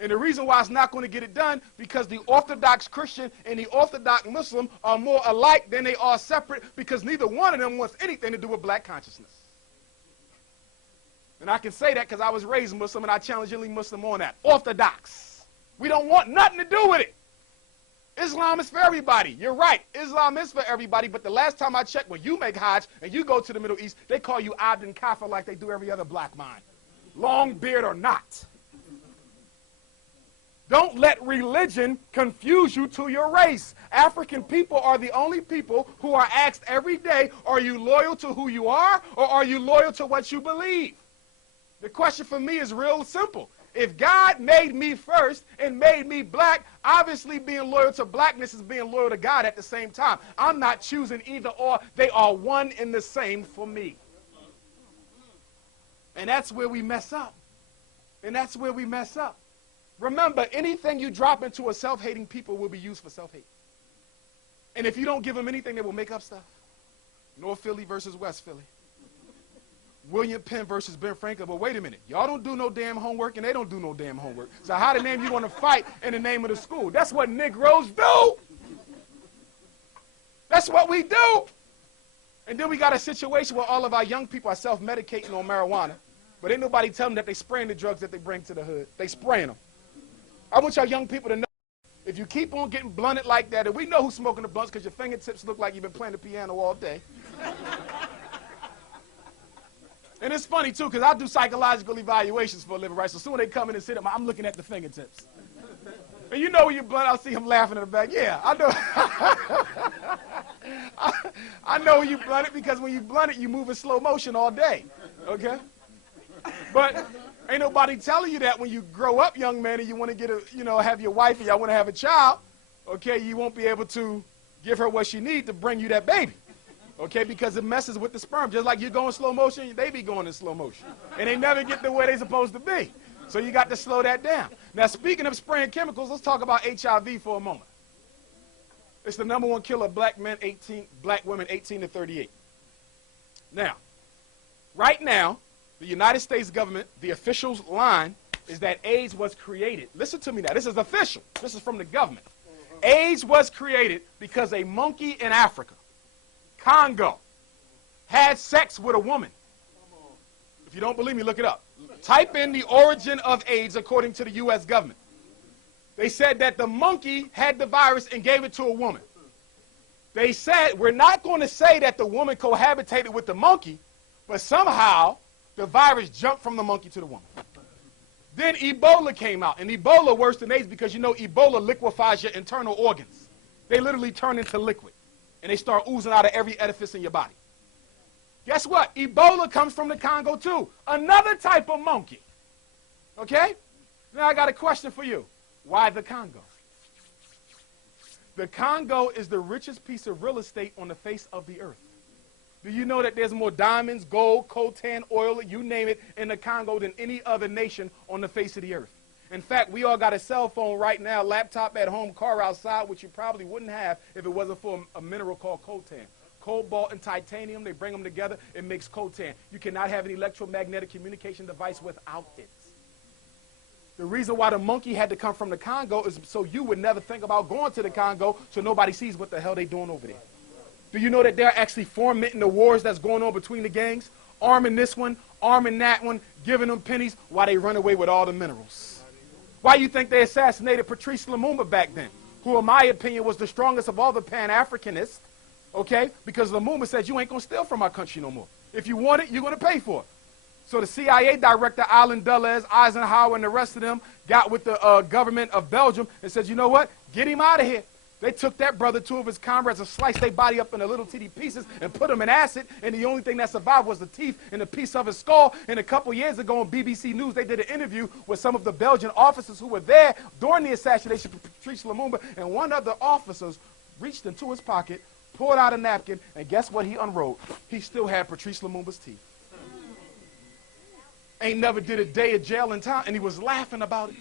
And the reason why it's not going to get it done, because the Orthodox Christian and the Orthodox Muslim are more alike than they are separate, because neither one of them wants anything to do with black consciousness. And I can say that because I was raised Muslim and I challenge any Muslim on that. Orthodox. We don't want nothing to do with it. Islam is for everybody. You're right. Islam is for everybody, but the last time I checked, when you make Hajj and you go to the Middle East, they call you Abd and Kafir like they do every other black man. Long beard or not. Don't let religion confuse you to your race. African people are the only people who are asked every day, are you loyal to who you are, or are you loyal to what you believe? The question for me is real simple. If God made me first and made me black, obviously being loyal to blackness is being loyal to God at the same time. I'm not choosing either or. They are one and the same for me. And that's where we mess up. And that's where we mess up. Remember, anything you drop into a self-hating people will be used for self-hate. And if you don't give them anything, they will make up stuff. North Philly versus West Philly. William Penn versus Ben Franklin. But wait a minute. Y'all don't do no damn homework, and they don't do no damn homework. So how the name you want to fight in the name of the school? That's what Negroes do. That's what we do. And then we got a situation where all of our young people are self-medicating on marijuana. But ain't nobody telling them that they spraying the drugs that they bring to the hood. They spraying them. I want y'all young people to know, if you keep on getting blunted like that, and we know who's smoking the blunts because your fingertips look like you've been playing the piano all day. And it's funny, too, because I do psychological evaluations for a living, right? So soon they come in and sit, I'm looking at the fingertips. And you know when you blunt, I'll see him laughing in the back. Yeah, I know. I know when you blunt it, because when you blunt it, you move in slow motion all day, okay? But ain't nobody telling you that when you grow up, young man, and you want to get have your wife and y'all want to have a child, okay, you won't be able to give her what she needs to bring you that baby, okay, because it messes with the sperm. Just like you go in slow motion, they be going in slow motion. And they never get to where they're supposed to be. So you got to slow that down. Now, speaking of spraying chemicals, let's talk about HIV for a moment. It's the number one killer of black women 18 to 38. Now, right now, the United States government, the official's line is that AIDS was created. Listen to me now. This is official. This is from the government. AIDS was created because a monkey in Africa, Congo, had sex with a woman. If you don't believe me, look it up. Type in the origin of AIDS according to the U.S. government. They said that the monkey had the virus and gave it to a woman. They said, we're not going to say that the woman cohabitated with the monkey, but somehow the virus jumped from the monkey to the woman. Then Ebola came out, and Ebola worse than AIDS because you know Ebola liquefies your internal organs. They literally turn into liquid, and they start oozing out of every edifice in your body. Guess what? Ebola comes from the Congo too, another type of monkey. Okay? Now I got a question for you. Why the Congo? The Congo is the richest piece of real estate on the face of the earth. Do you know that there's more diamonds, gold, coltan, oil, you name it, in the Congo than any other nation on the face of the earth? In fact, we all got a cell phone right now, laptop at home, car outside, which you probably wouldn't have if it wasn't for a mineral called coltan. Cobalt and titanium, they bring them together, it makes coltan. You cannot have an electromagnetic communication device without it. The reason why the monkey had to come from the Congo is so you would never think about going to the Congo so nobody sees what the hell they doing over there. Do you know that they're actually fomenting the wars that's going on between the gangs? Arming this one, arming that one, giving them pennies while they run away with all the minerals. Why do you think they assassinated Patrice Lumumba back then, who in my opinion was the strongest of all the Pan-Africanists, okay? Because Lumumba said, you ain't going to steal from our country no more. If you want it, you're going to pay for it. So the CIA director, Alan Dulles, Eisenhower, and the rest of them got with the government of Belgium and said, you know what? Get him out of here. They took that brother, two of his comrades, and sliced their body up into little teeny pieces and put him in acid, and the only thing that survived was the teeth and a piece of his skull. And a couple years ago on BBC News, they did an interview with some of the Belgian officers who were there during the assassination of Patrice Lumumba, and one of the officers reached into his pocket, pulled out a napkin, and guess what he unrolled? He still had Patrice Lumumba's teeth. Ain't never did a day of jail in time, and he was laughing about it.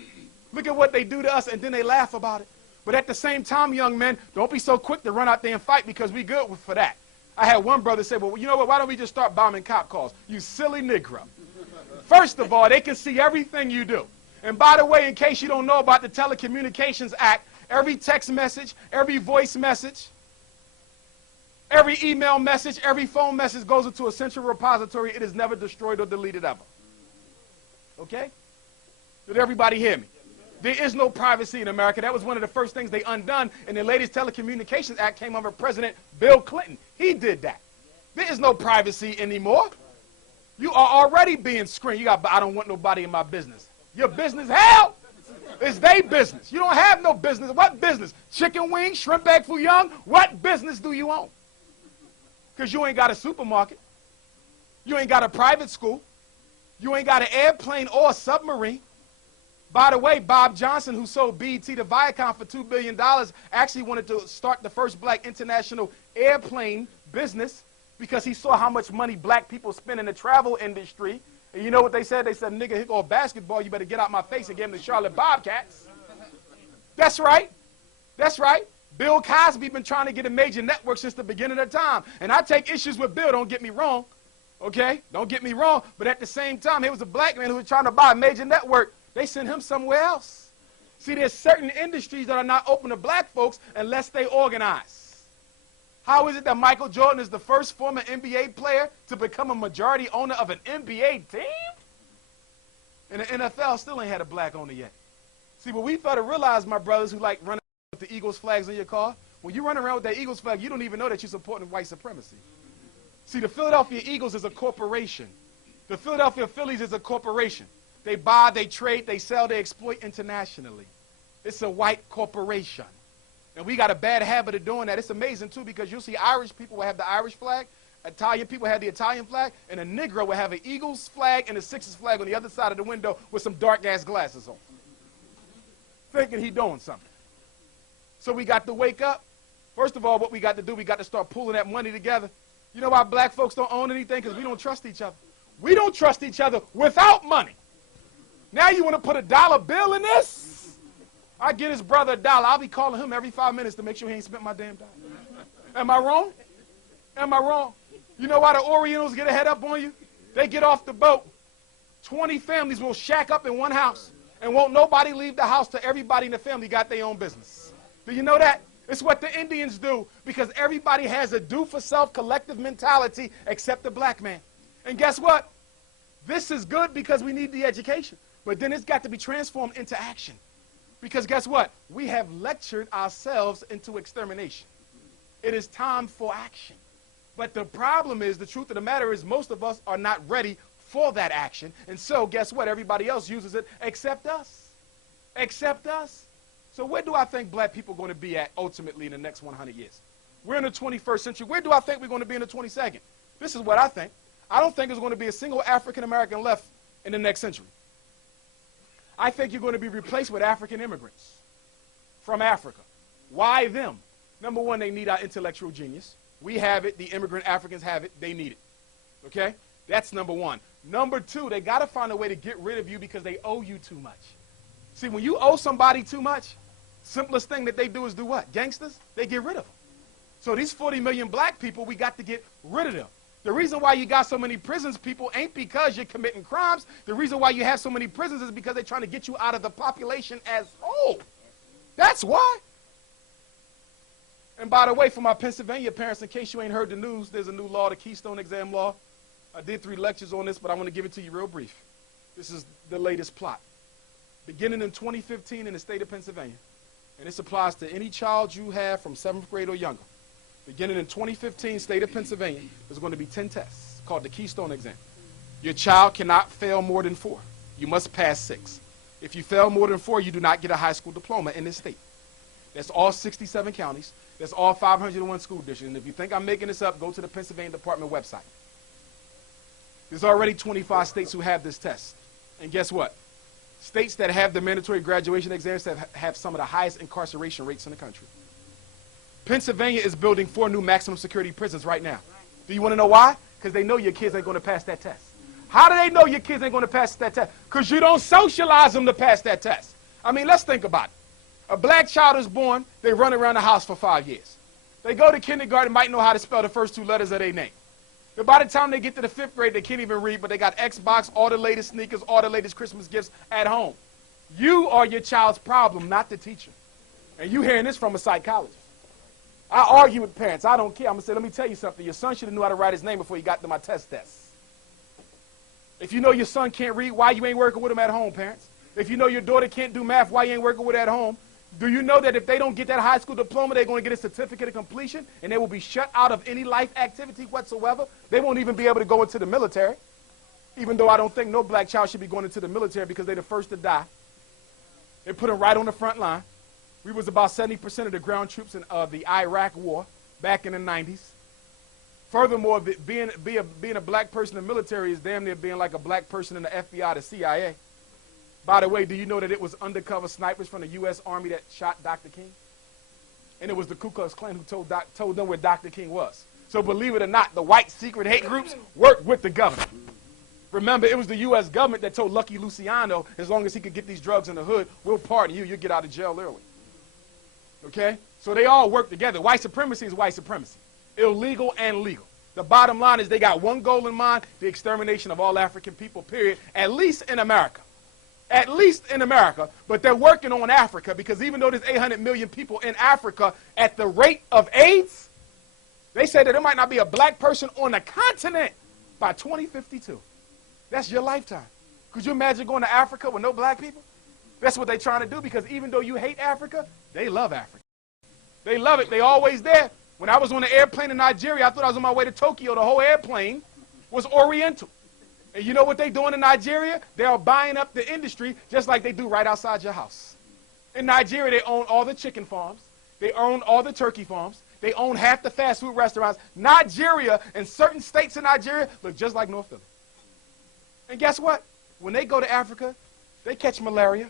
Look at what they do to us, and then they laugh about it. But at the same time, young men, don't be so quick to run out there and fight because we good for that. I had one brother say, well, you know what, why don't we just start bombing cop cars? You silly Negro. First of all, they can see everything you do. And by the way, in case you don't know about the Telecommunications Act, every text message, every voice message, every email message, every phone message goes into a central repository. It is never destroyed or deleted ever. Okay? Did everybody hear me? There is no privacy in America. That was one of the first things they undone, and the latest Telecommunications Act came under President Bill Clinton. He did that. There is no privacy anymore. You are already being screened. You got, I don't want nobody in my business. Your business, hell, it's their business. You don't have no business. What business? Chicken wings, shrimp bag fouillon? What business do you own? Because you ain't got a supermarket. You ain't got a private school. You ain't got an airplane or a submarine. By the way, Bob Johnson, who sold BET to Viacom for $2 billion, actually wanted to start the first black international airplane business because he saw how much money black people spend in the travel industry. And you know what they said? They said, nigga, here go a basketball. You better get out my face and give him the Charlotte Bobcats. That's right. That's right. Bill Cosby been trying to get a major network since the beginning of time. And I take issues with Bill, don't get me wrong. Okay? Don't get me wrong. But at the same time, he was a black man who was trying to buy a major network. They sent him somewhere else. See, there's certain industries that are not open to black folks unless they organize. How is it that Michael Jordan is the first former NBA player to become a majority owner of an NBA team? And the NFL still ain't had a black owner yet. See, what we fail to realize, my brothers who like running with the Eagles flags in your car, when you run around with that Eagles flag, you don't even know that you're supporting white supremacy. See, the Philadelphia Eagles is a corporation. The Philadelphia Phillies is a corporation. They buy, they trade, they sell, they exploit internationally. It's a white corporation. And we got a bad habit of doing that. It's amazing, too, because you'll see Irish people will have the Irish flag, Italian people have the Italian flag, and a Negro will have an Eagles flag and a Sixers flag on the other side of the window with some dark-ass glasses on, thinking he doing something. So we got to wake up. First of all, what we got to do, we got to start pulling that money together. You know why black folks don't own anything? Because we don't trust each other. We don't trust each other without money. Now you want to put a dollar bill in this? I get his brother $1. I'll be calling him every 5 minutes to make sure he ain't spent my damn dollar. Am I wrong? Am I wrong? You know why the Orientals get a head up on you? They get off the boat. 20 families will shack up in one house, and won't nobody leave the house till everybody in the family got their own business. Do you know that? It's what the Indians do because everybody has a do-for-self collective mentality except the black man. And guess what? This is good because we need the education. But then it's got to be transformed into action. Because guess what? We have lectured ourselves into extermination. It is time for action. But the problem is, the truth of the matter is, most of us are not ready for that action. And so, guess what? Everybody else uses it except us. Except us. So where do I think black people are going to be at ultimately in the next 100 years? We're in the 21st century. Where do I think we're going to be in the 22nd? This is what I think. I don't think there's going to be a single African American left in the next century. I think you're going to be replaced with African immigrants from Africa. Why them? Number one, they need our intellectual genius. We have it. The immigrant Africans have it. They need it. Okay? That's number one. Number two, they got to find a way to get rid of you because they owe you too much. See, when you owe somebody too much, simplest thing that they do is do what? Gangsters? They get rid of them. So these 40 million black people, we got to get rid of them. The reason why you got so many prisons, people, ain't because you're committing crimes. The reason why you have so many prisons is because they're trying to get you out of the population as whole. That's why. And by the way, for my Pennsylvania parents, in case you ain't heard the news, there's a new law, the Keystone Exam law. I did 3 lectures on this, but I want to give it to you real brief. This is the latest plot. Beginning in 2015 in the state of Pennsylvania, and this applies to any child you have from 7th grade or younger. Beginning in 2015, state of Pennsylvania, there's going to be 10 tests called the Keystone Exam. Your child cannot fail more than 4. You must pass 6. If you fail more than 4, you do not get a high school diploma in this state. That's all 67 counties. That's all 501 school districts. And if you think I'm making this up, go to the Pennsylvania Department website. There's already 25 states who have this test. And guess what? States that have the mandatory graduation exams have some of the highest incarceration rates in the country. Pennsylvania is building 4 new maximum security prisons right now. Do you want to know why? Because they know your kids ain't going to pass that test. How do they know your kids ain't going to pass that test? Because you don't socialize them to pass that test. I mean, let's think about it. A black child is born, they run around the house for 5 years. They go to kindergarten, might know how to spell the first 2 letters of their name. But by the time they get to the 5th grade, they can't even read, but they got Xbox, all the latest sneakers, all the latest Christmas gifts at home. You are your child's problem, not the teacher. And you hearing this from a psychologist. I argue with parents. I don't care. I'm going to say, let me tell you something. Your son should have knew how to write his name before he got to my test. If you know your son can't read, why you ain't working with him at home, parents? If you know your daughter can't do math, why you ain't working with her at home? Do you know that if they don't get that high school diploma, they're going to get a certificate of completion, and they will be shut out of any life activity whatsoever? They won't even be able to go into the military, even though I don't think no black child should be going into the military because they're the first to die. They put them right on the front line. We was about 70% of the ground troops in the Iraq war back in the 90s. Furthermore, being a black person in the military is damn near being like a black person in the FBI, the CIA. By the way, do you know that it was undercover snipers from the U.S. Army that shot Dr. King? And it was the Ku Klux Klan who told them where Dr. King was. So believe it or not, the white secret hate groups worked with the government. Remember, it was the U.S. government that told Lucky Luciano, as long as he could get these drugs in the hood, we'll pardon you, you'll get out of jail early. Okay? So they all work together. White supremacy is white supremacy. Illegal and legal. The bottom line is they got one goal in mind, the extermination of all African people, period, at least in America. At least in America. But they're working on Africa because even though there's 800 million people in Africa, at the rate of AIDS, they say that there might not be a black person on the continent by 2052. That's your lifetime. Could you imagine going to Africa with no black people? That's what they're trying to do because even though you hate Africa, they love Africa. They love it. They always there. When I was on an airplane in Nigeria, I thought I was on my way to Tokyo. The whole airplane was Oriental. And you know what they're doing in Nigeria? They are buying up the industry just like they do right outside your house. In Nigeria, they own all the chicken farms. They own all the turkey farms. They own half the fast food restaurants. Nigeria and certain states in Nigeria look just like North Philly. And guess what? When they go to Africa, they catch malaria,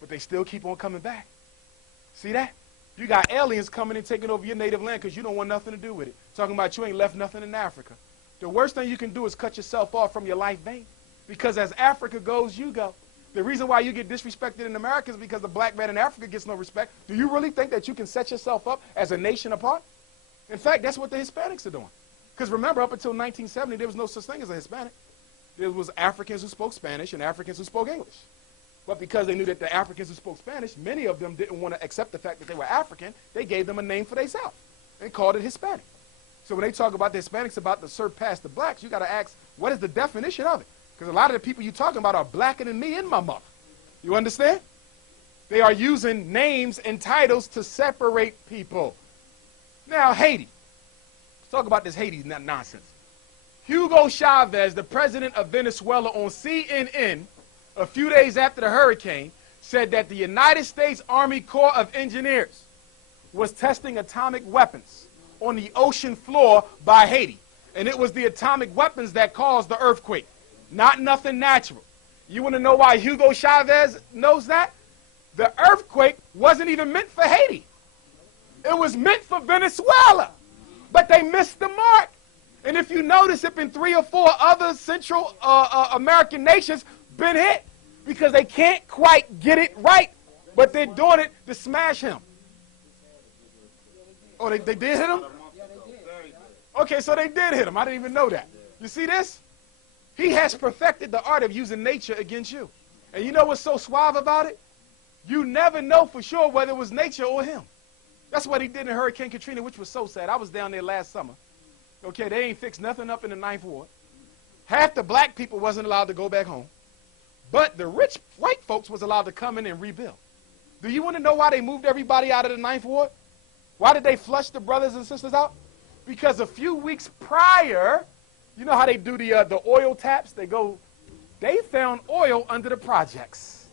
but they still keep on coming back. See that? You got aliens coming and taking over your native land because you don't want nothing to do with it. Talking about you ain't left nothing in Africa. The worst thing you can do is cut yourself off from your life vein. Because as Africa goes, you go. The reason why you get disrespected in America is because the black man in Africa gets no respect. Do you really think that you can set yourself up as a nation apart? In fact, that's what the Hispanics are doing. Because remember, up until 1970, there was no such thing as a Hispanic. There was Africans who spoke Spanish and Africans who spoke English. But because they knew that the Africans who spoke Spanish, many of them didn't want to accept the fact that they were African, they gave them a name for themselves and called it Hispanic. So when they talk about the Hispanics about to surpass the blacks, you got to ask, what is the definition of it? Because a lot of the people you're talking about are blacker than me and my mother. You understand? They are using names and titles to separate people. Now, Haiti. Let's talk about this Haiti nonsense. Hugo Chavez, the president of Venezuela, on CNN, a few days after the hurricane, said that the United States Army Corps of Engineers was testing atomic weapons on the ocean floor by Haiti. And it was the atomic weapons that caused the earthquake, not nothing natural. You want to know why Hugo Chavez knows that? The earthquake wasn't even meant for Haiti. It was meant for Venezuela. But they missed the mark. And if you notice, it's been 3 or 4 other Central American nations been hit because they can't quite get it right, but they're doing it to smash him. Oh, they did hit him? Okay, so they did hit him. I didn't even know that. You see this? He has perfected the art of using nature against you. And you know what's so suave about it? You never know for sure whether it was nature or him. That's what he did in Hurricane Katrina, which was so sad. I was down there last summer. Okay, they ain't fixed nothing up in the 9th Ward. Half the black people wasn't allowed to go back home. But the rich white folks was allowed to come in and rebuild. Do you want to know why they moved everybody out of the 9th Ward? Why did they flush the brothers and sisters out? Because a few weeks prior, you know how they do the oil taps? They found oil under the projects.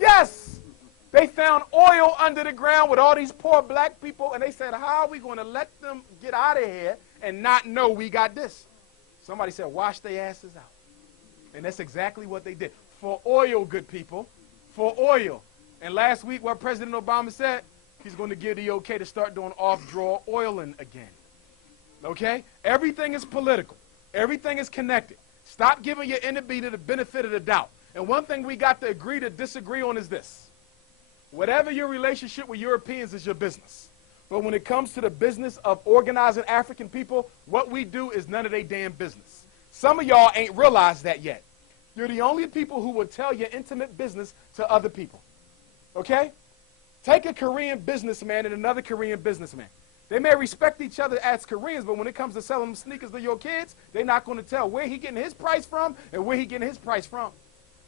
Yes! They found oil under the ground with all these poor black people, and they said, how are we going to let them get out of here and not know we got this? Somebody said, wash their asses out. And that's exactly what they did. For oil, good people. For oil. And last week, what President Obama said, he's going to give the okay to start doing off-draw oiling again. Okay? Everything is political. Everything is connected. Stop giving your enemy the benefit of the doubt. And one thing we got to agree to disagree on is this. Whatever your relationship with Europeans is your business. But when it comes to the business of organizing African people, what we do is none of their damn business. Some of y'all ain't realized that yet. You're the only people who will tell your intimate business to other people. Okay? Take a Korean businessman and another Korean businessman. They may respect each other as Koreans, but when it comes to selling sneakers to your kids, they're not going to tell where he getting his price from and where he getting his price from.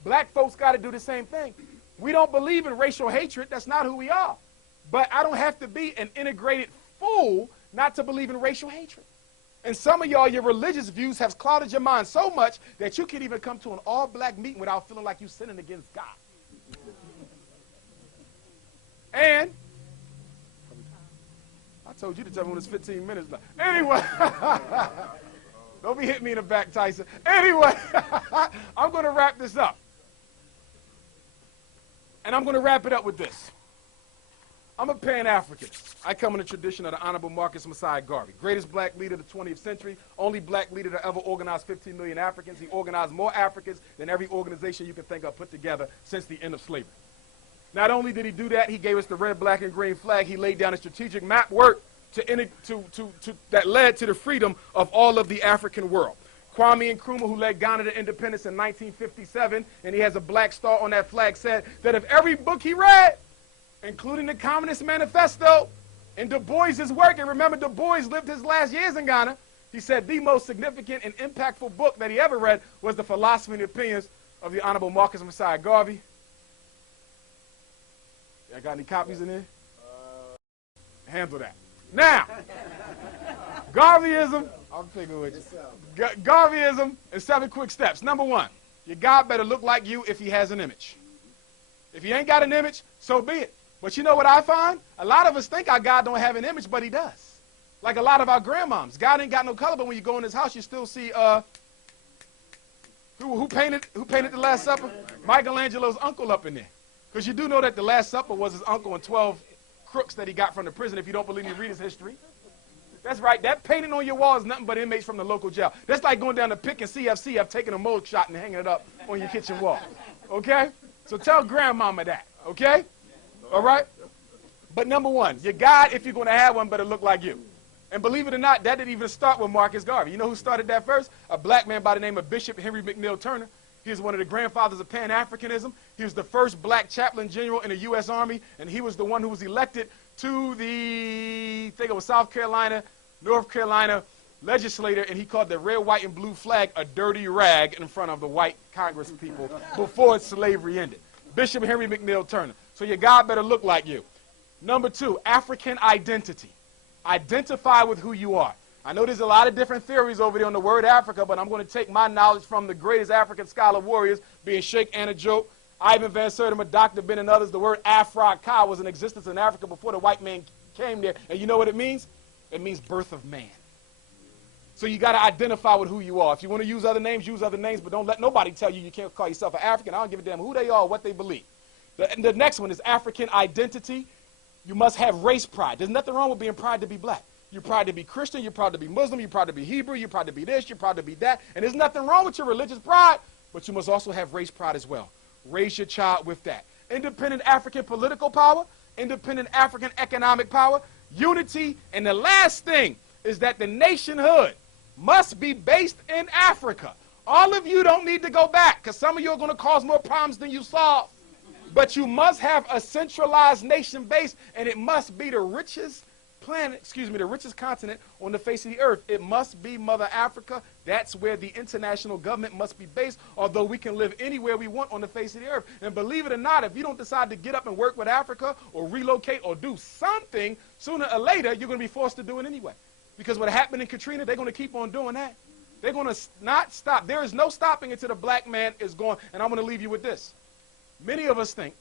Black folks got to do the same thing. We don't believe in racial hatred. That's not who we are. But I don't have to be an integrated fool not to believe in racial hatred. And some of y'all, your religious views have clouded your mind so much that you can't even come to an all-black meeting without feeling like you're sinning against God. And I told you to tell me when it's 15 minutes left. Anyway, don't be hitting me in the back, Tyson. Anyway, I'm going to wrap this up. And I'm going to wrap it up with this. I'm a Pan-Africanist. I come in the tradition of the Honorable Marcus Messiah Garvey, greatest black leader of the 20th century, only black leader to ever organize 15 million Africans. He organized more Africans than every organization you can think of put together since the end of slavery. Not only did he do that, he gave us the red, black, and green flag. He laid down a strategic map work that led to the freedom of all of the African world. Kwame Nkrumah, who led Ghana to independence in 1957, and he has a black star on that flag, said that if every book he read, including the Communist Manifesto and Du Bois's work, and remember Du Bois lived his last years in Ghana, he said the most significant and impactful book that he ever read was The Philosophy and Opinions of the Honorable Marcus Messiah Garvey. Y'all got any copies in there? Handle that. Now, Garveyism, I'm picking with you. Garveyism and 7 quick steps. Number 1, your God better look like you if he has an image. If he ain't got an image, so be it. But you know what I find? A lot of us think our God don't have an image, but he does. Like a lot of our grandmoms. God ain't got no color, but when you go in his house, you still see, who painted the Last Supper? Michelangelo's uncle up in there. Because you do know that the Last Supper was his uncle and 12 crooks that he got from the prison. If you don't believe me, read his history. That's right. That painting on your wall is nothing but inmates from the local jail. That's like going down to Pick and CFCF, taking a mug shot and hanging it up on your kitchen wall. Okay? So tell grandmama that. Okay? All right? But number 1, your God, if you're going to have one, better look like you. And believe it or not, that didn't even start with Marcus Garvey. You know who started that first? A black man by the name of Bishop Henry McNeill Turner. He was one of the grandfathers of Pan-Africanism. He was the first black chaplain general in the U.S. Army, and he was the one who was elected to the, I think it was South Carolina, North Carolina legislator, and he called the red, white, and blue flag a dirty rag in front of the white Congress people before slavery ended. Bishop Henry McNeill Turner. So your God better look like you. Number 2, African identity. Identify with who you are. I know there's a lot of different theories over there on the word Africa, but I'm going to take my knowledge from the greatest African scholar warriors, being Sheikh Anajo, Ivan Van Sertima, Dr. Ben, and others. The word Afra-Ka was in existence in Africa before the white man came there. And you know what it means? It means birth of man. So you got to identify with who you are. If you want to use other names, but don't let nobody tell you you can't call yourself an African. I don't give a damn who they are, what they believe. The next one is African identity. You must have race pride. There's nothing wrong with being proud to be black. You're proud to be Christian, you're proud to be Muslim, you're proud to be Hebrew, you're proud to be this, you're proud to be that. And there's nothing wrong with your religious pride, but you must also have race pride as well. Raise your child with that. Independent African political power, independent African economic power, unity, and the last thing is that the nationhood must be based in Africa. All of you don't need to go back, because some of you are going to cause more problems than you solve. But you must have a centralized nation base, and it must be the richest the richest continent on the face of the earth. It must be Mother Africa. That's where the international government must be based, although we can live anywhere we want on the face of the earth. And believe it or not, if you don't decide to get up and work with Africa or relocate or do something, sooner or later, you're going to be forced to do it anyway. Because what happened in Katrina, they're going to keep on doing that. They're going to not stop. There is no stopping until the black man is gone. And I'm going to leave you with this. Many of us think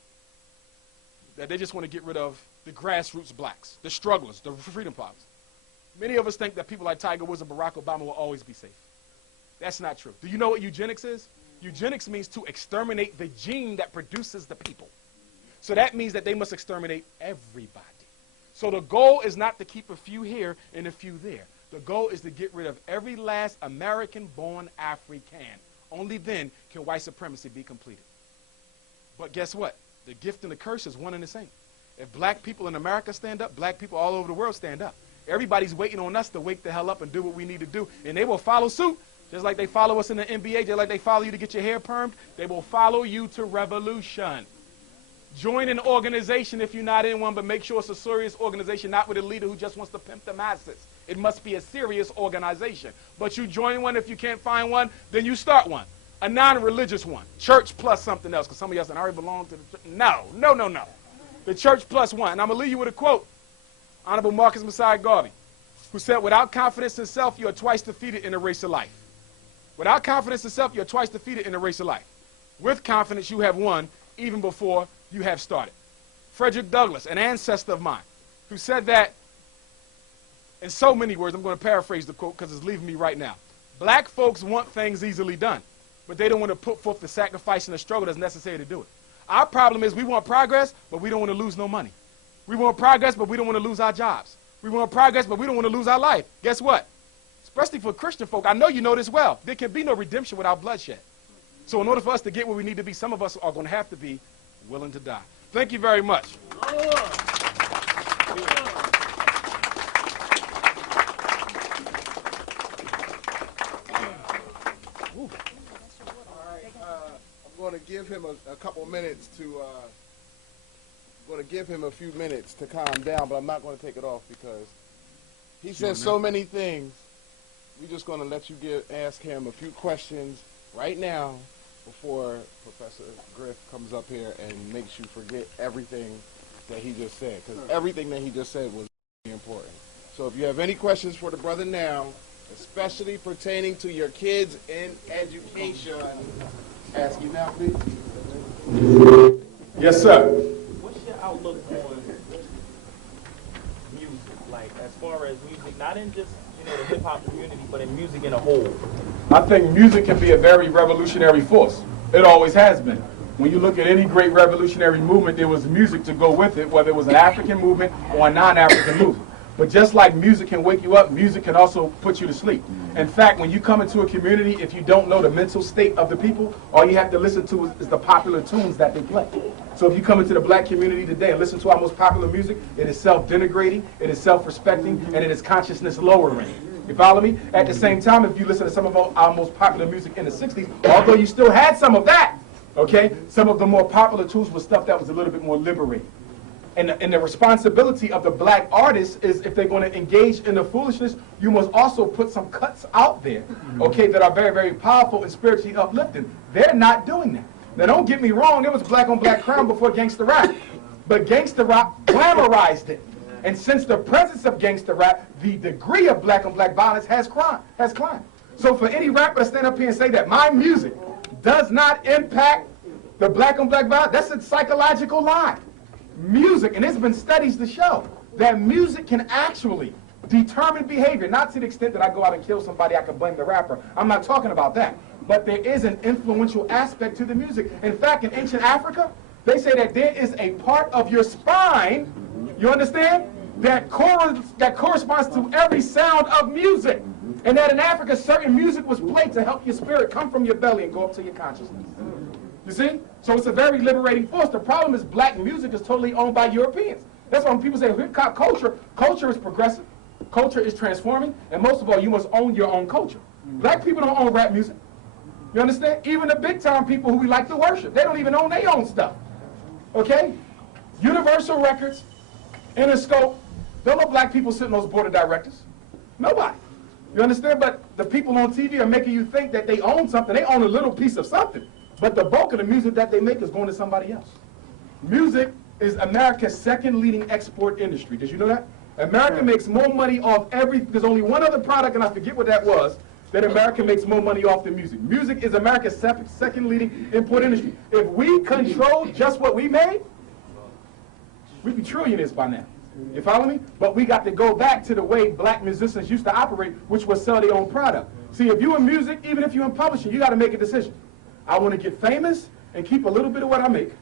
that they just want to get rid of the grassroots blacks, the strugglers, the freedom fighters. Many of us think that people like Tiger Woods and Barack Obama will always be safe. That's not true. Do you know what eugenics is? Eugenics means to exterminate the gene that produces the people. So that means that they must exterminate everybody. So the goal is not to keep a few here and a few there. The goal is to get rid of every last American-born African. Only then can white supremacy be completed. But guess what? The gift and the curse is one and the same. If black people in America stand up, black people all over the world stand up. Everybody's waiting on us to wake the hell up and do what we need to do. And they will follow suit, just like they follow us in the NBA, just like they follow you to get your hair permed. They will follow you to revolution. Join an organization if you're not in one, but make sure it's a serious organization, not with a leader who just wants to pimp the masses. It must be a serious organization. But you join one. If you can't find one, then you start one. A non-religious one. Church plus something else. Because some of y'all said, I already belong to the church. No, no, no, no. The church plus one. And I'm going to leave you with a quote. Honorable Marcus Messiah Garvey, who said, without confidence in self, you are twice defeated in the race of life. Without confidence in self, you're twice defeated in the race of life. With confidence, you have won even before you have started. Frederick Douglass, an ancestor of mine, who said that in so many words. I'm going to paraphrase the quote because it's leaving me right now. Black folks want things easily done, but they don't want to put forth the sacrifice and the struggle that's necessary to do it. Our problem is we want progress, but we don't want to lose no money. We want progress, but we don't want to lose our jobs. We want progress, but we don't want to lose our life. Guess what? Especially for Christian folk, I know you know this well. There can be no redemption without bloodshed. So in order for us to get where we need to be, some of us are going to have to be willing to die. Thank you very much. I'm going to give him a couple minutes to, going to give him a few minutes to calm down, but I'm not going to take it off because he said so many things. We're just going to let you ask him a few questions right now before Professor Griff comes up here and makes you forget everything that he just said, because everything that he just said was really important. So if you have any questions for the brother now, especially pertaining to your kids in education, ask you now, please. Yes, sir. What's your outlook on music? Like, as far as music, not in just, the hip-hop community, but in music in a whole? I think music can be a very revolutionary force. It always has been. When you look at any great revolutionary movement, there was music to go with it, whether it was an African movement or a non-African movement. But just like music can wake you up, music can also put you to sleep. In fact, when you come into a community, if you don't know the mental state of the people, all you have to listen to is the popular tunes that they play. So if you come into the black community today and listen to our most popular music, it is self-denigrating, it is self-respecting, and it is consciousness-lowering. You follow me? At the same time, if you listen to some of our most popular music in the 60s, although you still had some of that, okay, some of the more popular tunes were stuff that was a little bit more liberating. And the responsibility of the black artists is, if they're going to engage in the foolishness, you must also put some cuts out there, okay, that are very, very powerful and spiritually uplifting. They're not doing that. Now, don't get me wrong, there was black on black crime before gangster rap, but gangster rap glamorized it. And since the presence of gangster rap, the degree of black on black violence has climbed. So for any rapper to stand up here and say that my music does not impact the black on black violence, that's a psychological lie. Music, and there's been studies to show that music can actually Determined behavior, not to the extent that I go out and kill somebody, I can blame the rapper. I'm not talking about that. But there is an influential aspect to the music. In fact, in ancient Africa, they say that there is a part of your spine, you understand, that corresponds to every sound of music. And that in Africa, certain music was played to help your spirit come from your belly and go up to your consciousness. You see? So it's a very liberating force. The problem is black music is totally owned by Europeans. That's why when people say hip-hop culture is progressive, culture is transforming, and most of all, you must own your own culture. Black people don't own rap music. You understand? Even the big-time people who we like to worship, they don't even own their own stuff. Okay? Universal Records, Interscope, don't know black people sitting on those board of directors. Nobody. You understand? But the people on TV are making you think that they own something. They own a little piece of something. But the bulk of the music that they make is going to somebody else. Music is America's second leading export industry. Did you know that? America makes more money off there's only one other product, and I forget what that was, that America makes more money off than music. Music is America's second leading import industry. If we control just what we made, we'd be trillionaires by now. You follow me? But we got to go back to the way black musicians used to operate, which was sell their own product. See, if you're in music, even if you're in publishing, you got to make a decision. I want to get famous and keep a little bit of what I make,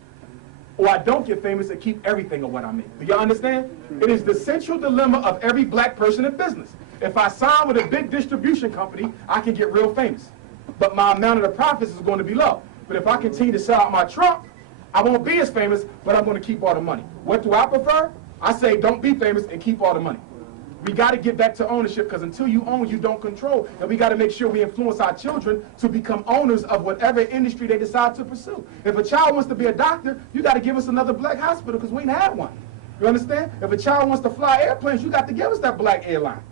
or I don't get famous and keep everything of what I make. Do you understand? It is the central dilemma of every black person in business. If I sign with a big distribution company, I can get real famous. But my amount of the profits is going to be low. But if I continue to sell out my trunk, I won't be as famous, but I'm going to keep all the money. What do I prefer? I say don't be famous and keep all the money. We got to get back to ownership, because until you own, you don't control. And we got to make sure we influence our children to become owners of whatever industry they decide to pursue. If a child wants to be a doctor, you got to give us another black hospital, because we ain't had one. You understand? If a child wants to fly airplanes, you got to give us that black airline.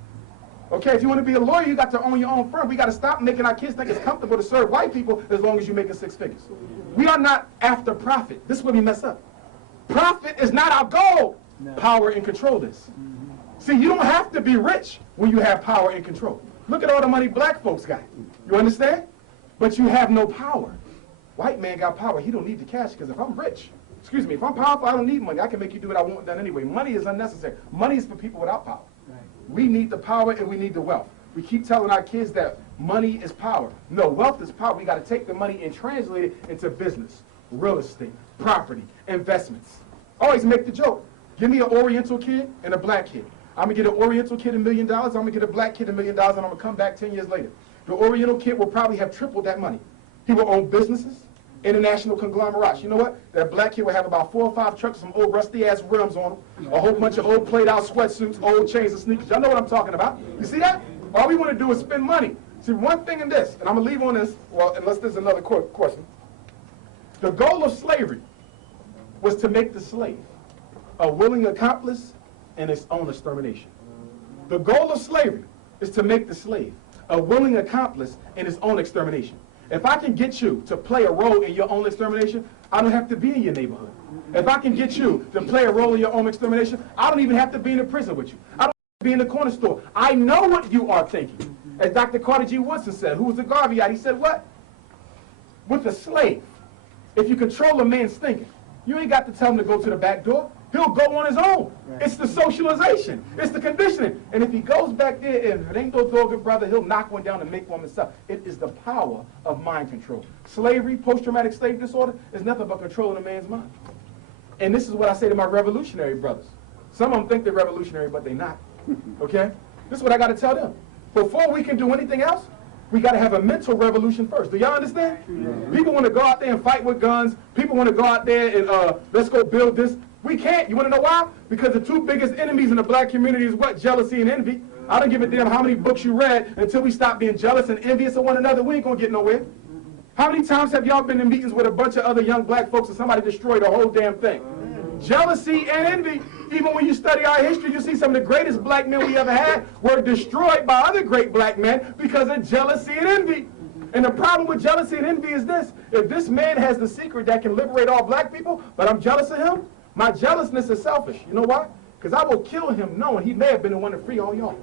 Okay, if you want to be a lawyer, you got to own your own firm. We got to stop making our kids think it's comfortable to serve white people as long as you're making 6 figures. We are not after profit. This is where we mess up. Profit is not our goal. No. Power and control is. See, you don't have to be rich when you have power and control. Look at all the money black folks got. You understand? But you have no power. White man got power. He don't need the cash, because if I'm rich, excuse me, if I'm powerful, I don't need money. I can make you do what I want done anyway. Money is unnecessary. Money is for people without power. Right. We need the power and we need the wealth. We keep telling our kids that money is power. No, wealth is power. We got to take the money and translate it into business, real estate, property, investments. Always make the joke. Give me an Oriental kid and a black kid. I'm going to get an Oriental kid $1 million, I'm going to get a black kid $1 million, and I'm going to come back 10 years later. The Oriental kid will probably have tripled that money. He will own businesses, international conglomerates. You know what? That black kid will have about 4 or 5 trucks, some old rusty-ass rims on them, a whole bunch of old played-out sweatsuits, old chains and sneakers. Y'all know what I'm talking about. You see that? All we want to do is spend money. See, one thing in this, and I'm going to leave on this, well, unless there's another question. The goal of slavery was to make the slave a willing accomplice in its own extermination. The goal of slavery is to make the slave a willing accomplice in his own extermination. If I can get you to play a role in your own extermination, I don't have to be in your neighborhood. If I can get you to play a role in your own extermination, I don't even have to be in a prison with you. I don't have to be in the corner store. I know what you are thinking. As Dr. Carter G. Woodson said, who was a Garveyite, he said what? With a slave, if you control a man's thinking, you ain't got to tell him to go to the back door. He'll go on his own. Right. It's the socialization. It's the conditioning. And if he goes back there and it ain't no dog, brother, he'll knock one down and make one himself. It is the power of mind control. Slavery, post-traumatic slave disorder, is nothing but controlling a man's mind. And this is what I say to my revolutionary brothers. Some of them think they're revolutionary, but they're not. Okay? This is what I got to tell them. Before we can do anything else, we got to have a mental revolution first. Do y'all understand? Yeah. People want to go out there and fight with guns. People want to go out there and let's go build this. We can't. You want to know why? Because the 2 biggest enemies in the black community is what? Jealousy and envy. I don't give a damn how many books you read. Until we stop being jealous and envious of one another, we ain't going to get nowhere. How many times have y'all been in meetings with a bunch of other young black folks and somebody destroyed the whole damn thing? Jealousy and envy. Even when you study our history, you see some of the greatest black men we ever had were destroyed by other great black men because of jealousy and envy. And the problem with jealousy and envy is this. If this man has the secret that can liberate all black people, but I'm jealous of him, my jealousness is selfish. You know why? Because I will kill him knowing he may have been the one to free all y'all.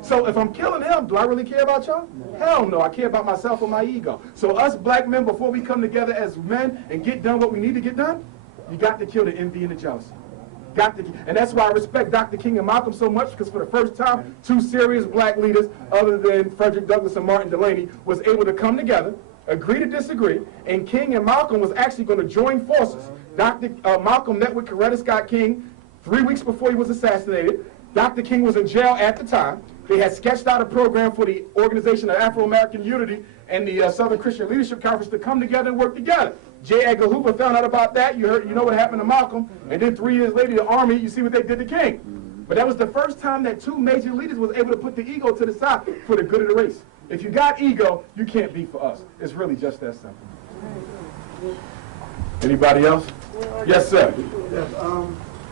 So if I'm killing him, do I really care about y'all? Hell no, I care about myself and my ego. So us black men, before we come together as men and get done what we need to get done, you got to kill the envy and the jealousy. And that's why I respect Dr. King and Malcolm so much, because for the first time, two serious black leaders, other than Frederick Douglass and Martin Delany, was able to come together, agree to disagree, and King and Malcolm was actually going to join forces. Dr. Malcolm met with Coretta Scott King 3 weeks before he was assassinated. Dr. King was in jail at the time. They had sketched out a program for the Organization of Afro-American Unity and the Southern Christian Leadership Conference to come together and work together. J. Edgar Hoover found out about that. You know what happened to Malcolm. And then 3 years later, the Army, you see what they did to King. But that was the first time that two major leaders was able to put the ego to the side for the good of the race. If you got ego, you can't be for us. It's really just that simple. Anybody else? Yes, sir. Yes,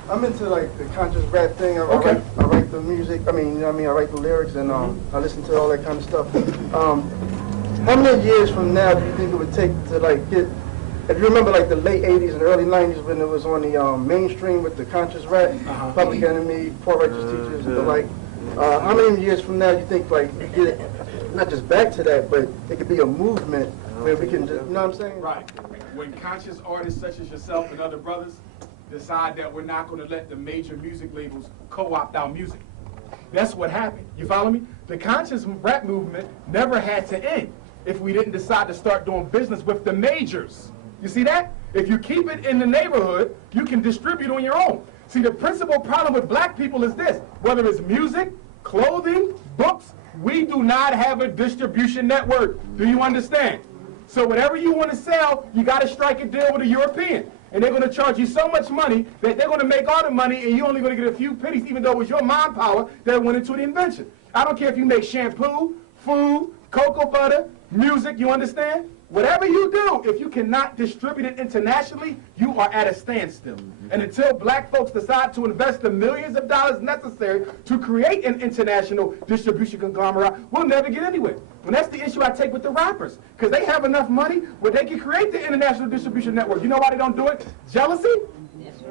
I'm into like the conscious rap thing. I write the music. I write the lyrics, and I listen to all that kind of stuff. How many years from now do you think it would take to like get? If you remember like the late '80s and early '90s when it was on the mainstream with the conscious rap, Public Enemy, Poor Righteous Teachers, and the like. How many years from now do you think like you get it, not just back to that, but it could be a movement where we can just, you know what I'm saying? Right. When conscious artists such as yourself and other brothers decide that we're not going to let the major music labels co-opt our music. That's what happened. You follow me? The conscious rap movement never had to end if we didn't decide to start doing business with the majors. You see that? If you keep it in the neighborhood, you can distribute on your own. See, the principal problem with black people is this. Whether it's music, clothing, books, we do not have a distribution network. Do you understand? So whatever you want to sell, you got to strike a deal with a European. And they're going to charge you so much money that they're going to make all the money and you're only going to get a few pennies, even though it was your mind power that went into the invention. I don't care if you make shampoo, food, cocoa butter, music, you understand? Whatever you do, if you cannot distribute it internationally, you are at a standstill. And until black folks decide to invest the millions of dollars necessary to create an international distribution conglomerate, we'll never get anywhere. And that's the issue I take with the rappers, because they have enough money where they can create the international distribution network. You know why they don't do it? Jealousy,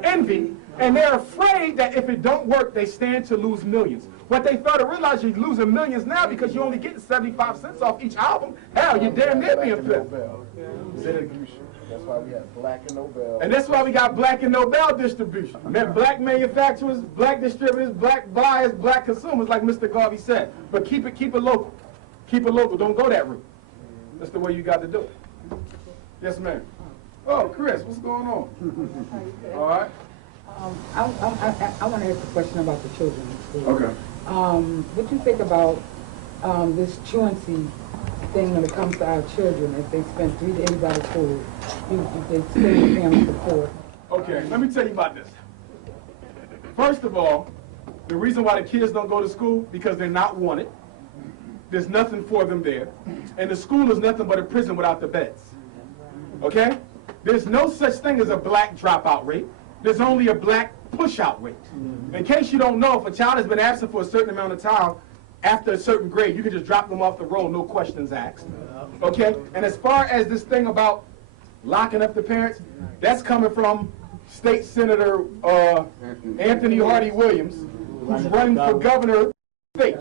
envy, and they're afraid that if it don't work, they stand to lose millions. What they fail to realize, you're losing millions now because you're only getting 75 cents off each album. Hell, you're damn near being flipped. That's why we have Black and Nobel. And that's why we got Black and Nobel distribution. Black manufacturers, black distributors, black buyers, black consumers, like Mr. Garvey said. But keep it local. Keep it local. Don't go that route. That's the way you got to do it. Yes, ma'am. Oh, Chris, what's going on? All right. I want to ask a question about the children in school. Okay. What do you think about this truancy thing when it comes to our children? If they spend 3 days out of school, they stay in family support. Okay, let me tell you about this. First of all, the reason why the kids don't go to school, because they're not wanted. There's nothing for them there. And the school is nothing but a prison without the beds. Okay? There's no such thing as a black dropout rate. There's only a black push-out rate. In case you don't know, if a child has been absent for a certain amount of time, after a certain grade, you can just drop them off the roll, no questions asked. Okay? And as far as this thing about locking up the parents, that's coming from State Senator Anthony Hardy Williams, who's running for governor of the state.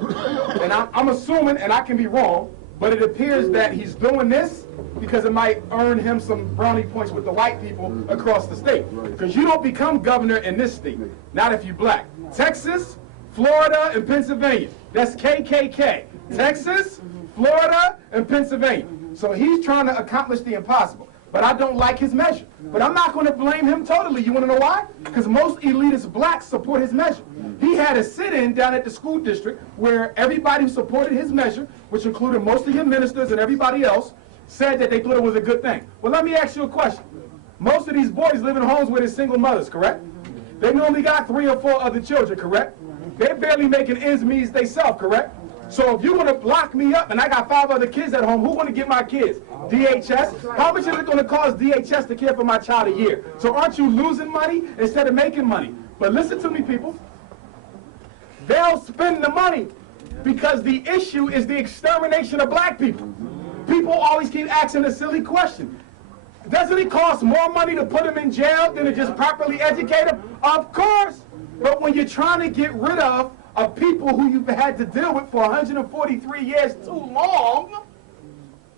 And I'm assuming, and I can be wrong, but it appears that he's doing this because it might earn him some brownie points with the white people across the state. Because you don't become governor in this state, not if you're black. Texas, Florida, and Pennsylvania. That's KKK. Texas, Florida, and Pennsylvania. So he's trying to accomplish the impossible. But I don't like his measure. But I'm not going to blame him totally. You want to know why? Because most elitist blacks support his measure. He had a sit-in down at the school district where everybody who supported his measure, which included most of his ministers and everybody else, said that they thought it was a good thing. Well, let me ask you a question. Most of these boys live in homes where they're single mothers, correct? They normally got 3 or 4 other children, correct? They're barely making ends meet themselves, correct? So if you want to lock me up and I got 5 other kids at home, who want to get my kids? DHS? How much is it going to cost DHS to care for my child a year? So aren't you losing money instead of making money? But listen to me, people. They'll spend the money because the issue is the extermination of black people. People always keep asking a silly question. Doesn't it cost more money to put them in jail than to just properly educate them? Of course. But when you're trying to get rid of people who you've had to deal with for 143 years too long,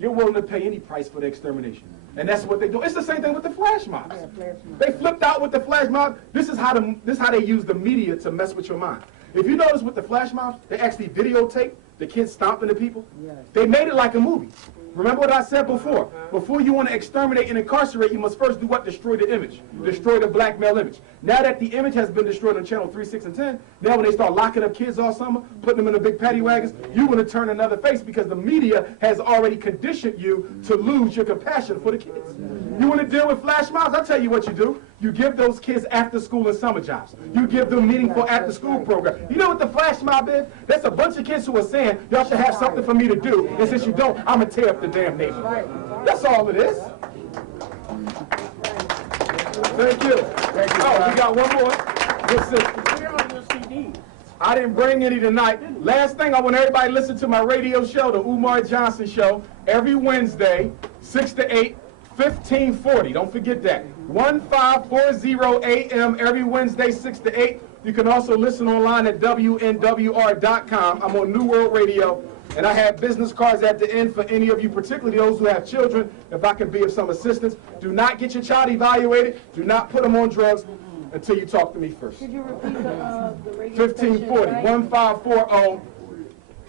you're willing to pay any price for the extermination. And that's what they do. It's the same thing with the flash mobs. Yeah, flash mobs. They flipped out with the flash mob. This is how they use the media to mess with your mind. If you notice with the flash mobs, they actually videotape the kids stomping the people. Yes. They made it like a movie. Remember what I said before? Before you want to exterminate and incarcerate, you must first do what? Destroy the image. Destroy the black male image. Now that the image has been destroyed on channel 3, 6, and 10, now when they start locking up kids all summer, putting them in the big paddy wagons, you want to turn another face because the media has already conditioned you to lose your compassion for the kids. You want to deal with flash mobs? I'll tell you what you do. You give those kids after school and summer jobs. You give them meaningful after school program. You know what the flash mob is? That's a bunch of kids who are saying, y'all should have something for me to do. And since you don't, I'm going to tear up the damn neighborhood. That's all it is. Thank you. Thank you. Oh, we got one more. Listen, I didn't bring any tonight. Last thing, I want everybody to listen to my radio show, the Umar Johnson Show, every Wednesday, 6 to 8, 1540. Don't forget that. 1540 a.m. every Wednesday, 6 to 8. You can also listen online at WNWR.com. I'm on New World Radio. And I have business cards at the end for any of you, particularly those who have children, if I can be of some assistance. Do not get your child evaluated. Do not put them on drugs until you talk to me first. Could you repeat the radio 1540, 1540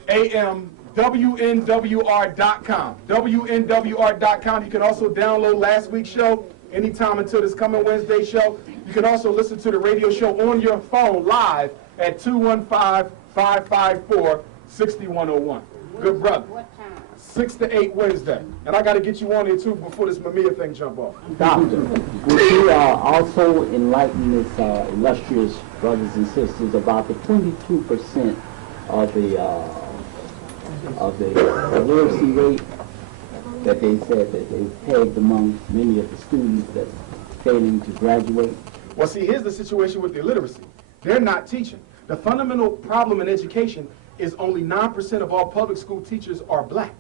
AM, WNWR.com. WNWR.com. You can also download last week's show anytime until this coming Wednesday show. You can also listen to the radio show on your phone live at 215-554-6101. Good brother. What time? 6 to 8 Wednesday. And I got to get you on here too before this Mamiya thing jump off. Doctor, would you also enlighten this illustrious brothers and sisters about the 22% of the literacy rate that they said that they pegged among many of the students that failing to graduate? Well, see, here's the situation with the illiteracy. They're not teaching. The fundamental problem in education is only 9% of all public school teachers are black.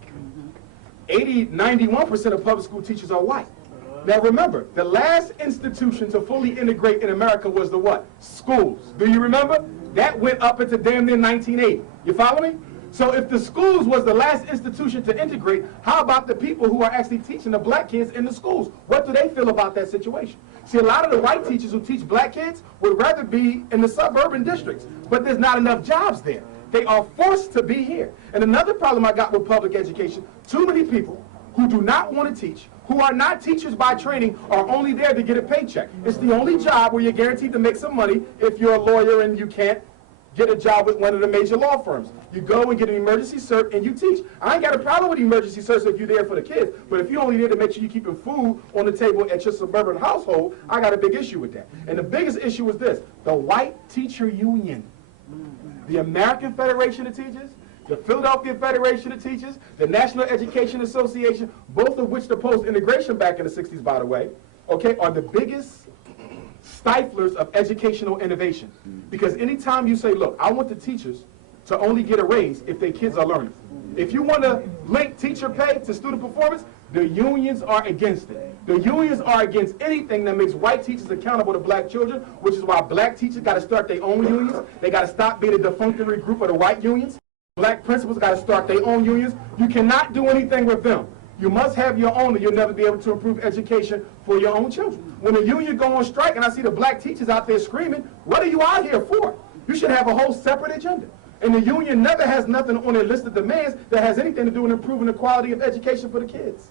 91% of public school teachers are white. Now remember, the last institution to fully integrate in America was the what? Schools. Do you remember? That went up into damn near 1980. You follow me? So if the schools was the last institution to integrate, how about the people who are actually teaching the black kids in the schools? What do they feel about that situation? See, a lot of the white teachers who teach black kids would rather be in the suburban districts, but there's not enough jobs there. They are forced to be here. And another problem I got with public education, too many people who do not want to teach, who are not teachers by training, are only there to get a paycheck. It's the only job where you're guaranteed to make some money if you're a lawyer and you can't get a job with one of the major law firms. You go and get an emergency cert and you teach. I ain't got a problem with emergency certs if you're there for the kids, but if you're only there to make sure you're keeping food on the table at your suburban household, I got a big issue with that. And the biggest issue is this: the white teacher union, the American Federation of Teachers, the Philadelphia Federation of Teachers, the National Education Association, both of which opposed integration back in the 60s, by the way, okay, are the biggest stiflers of educational innovation. Because anytime you say, look, I want the teachers to only get a raise if their kids are learning. If you want to link teacher pay to student performance, the unions are against it. The unions are against anything that makes white teachers accountable to black children, which is why black teachers got to start their own unions. They got to stop being a defunctory group of the white unions. Black principals got to start their own unions. You cannot do anything with them. You must have your own, or you'll never be able to improve education for your own children. When the union go on strike and I see the black teachers out there screaming, what are you out here for? You should have a whole separate agenda. And the union never has nothing on their list of demands that has anything to do with improving the quality of education for the kids.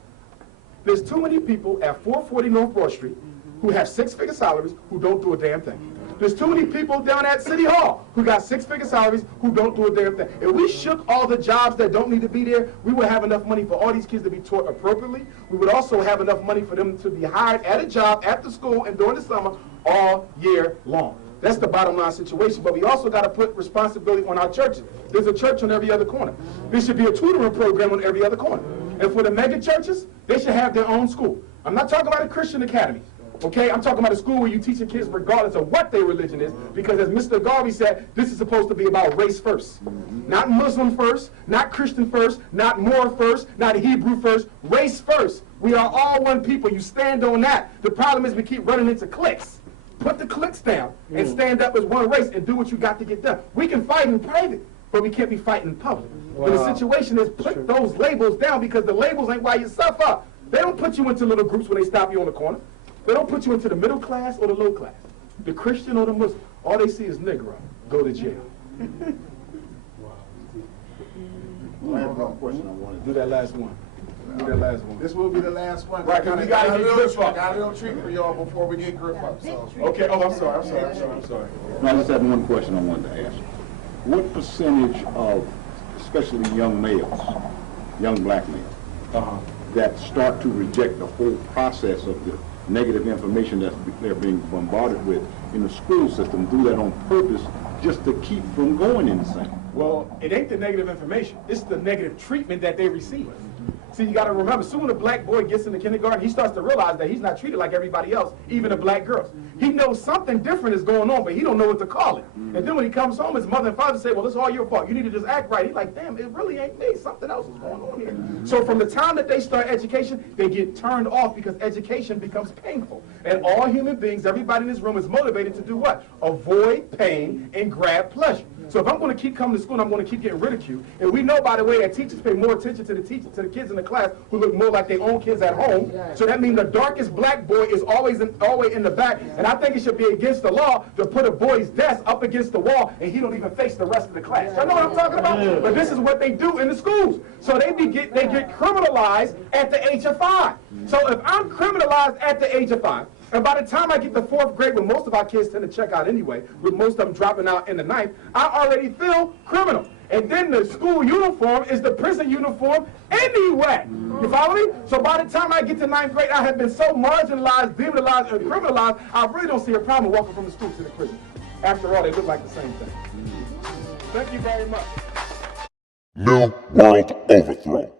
There's too many people at 440 North Broad Street who have six-figure salaries who don't do a damn thing. There's too many people down at City Hall who got six-figure salaries who don't do a damn thing. If we shook all the jobs that don't need to be there, we would have enough money for all these kids to be taught appropriately. We would also have enough money for them to be hired at a job after school and during the summer all year long. That's the bottom line situation. But we also got to put responsibility on our churches. There's a church on every other corner. There should be a tutoring program on every other corner. And for the mega churches, they should have their own school. I'm not talking about a Christian academy. Okay, I'm talking about a school where you teach the kids regardless of what their religion is, because as Mr. Garvey said, this is supposed to be about race first. Not Muslim first, not Christian first, not Moor first, not Hebrew first, race first. We are all one people. You stand on that. The problem is we keep running into cliques. Put the cliques down and stand up as one race and do what you got to get done. We can fight in private, but we can't be fighting in public. Wow. But the situation is put those labels down, because the labels ain't why you suffer. They don't put you into little groups when they stop you on the corner. They don't put you into the middle class or the low class. The Christian or the Muslim. All they see is Negro. Go to jail. I have one question I wanted. Do that last one. Do that last one. This will be the last one. Right, 'cause we gotta get grip up. Got a little treat for y'all before we get grip up. So. Okay, oh, I'm sorry. No, I just had one question I wanted to ask. What percentage of, especially young males, young black males, that start to reject the whole process of the negative information that they're being bombarded with in the school system, do that on purpose just to keep from going insane? Well, it ain't the negative information. It's the negative treatment that they receive. See, you got to remember, soon when a black boy gets into kindergarten, he starts to realize that he's not treated like everybody else, even the black girls. He knows something different is going on, but he don't know what to call it. And then when he comes home, his mother and father say, well, it's all your fault. You need to just act right. He's like, damn, it really ain't me. Something else is going on here. So from the time that they start education, they get turned off because education becomes painful. And all human beings, everybody in this room is motivated to do what? Avoid pain and grab pleasure. So if I'm going to keep coming to school and I'm going to keep getting ridiculed, and we know, by the way, that teachers pay more attention to the kids in the class who look more like their own kids at home. So that means the darkest black boy is always in the back. And I think it should be against the law to put a boy's desk up against the wall and he don't even face the rest of the class. You know what I'm talking about? But this is what they do in the schools. So they get criminalized at the age of 5. So if I'm criminalized at the age of 5, and by the time I get to 4th grade, when most of our kids tend to check out anyway, with most of them dropping out in the 9th, I already feel criminal. And then the school uniform is the prison uniform anyway. You follow me? So by the time I get to 9th grade, I have been so marginalized, demonized, and criminalized, I really don't see a problem walking from the school to the prison. After all, they look like the same thing. Thank you very much. New World Overthrow.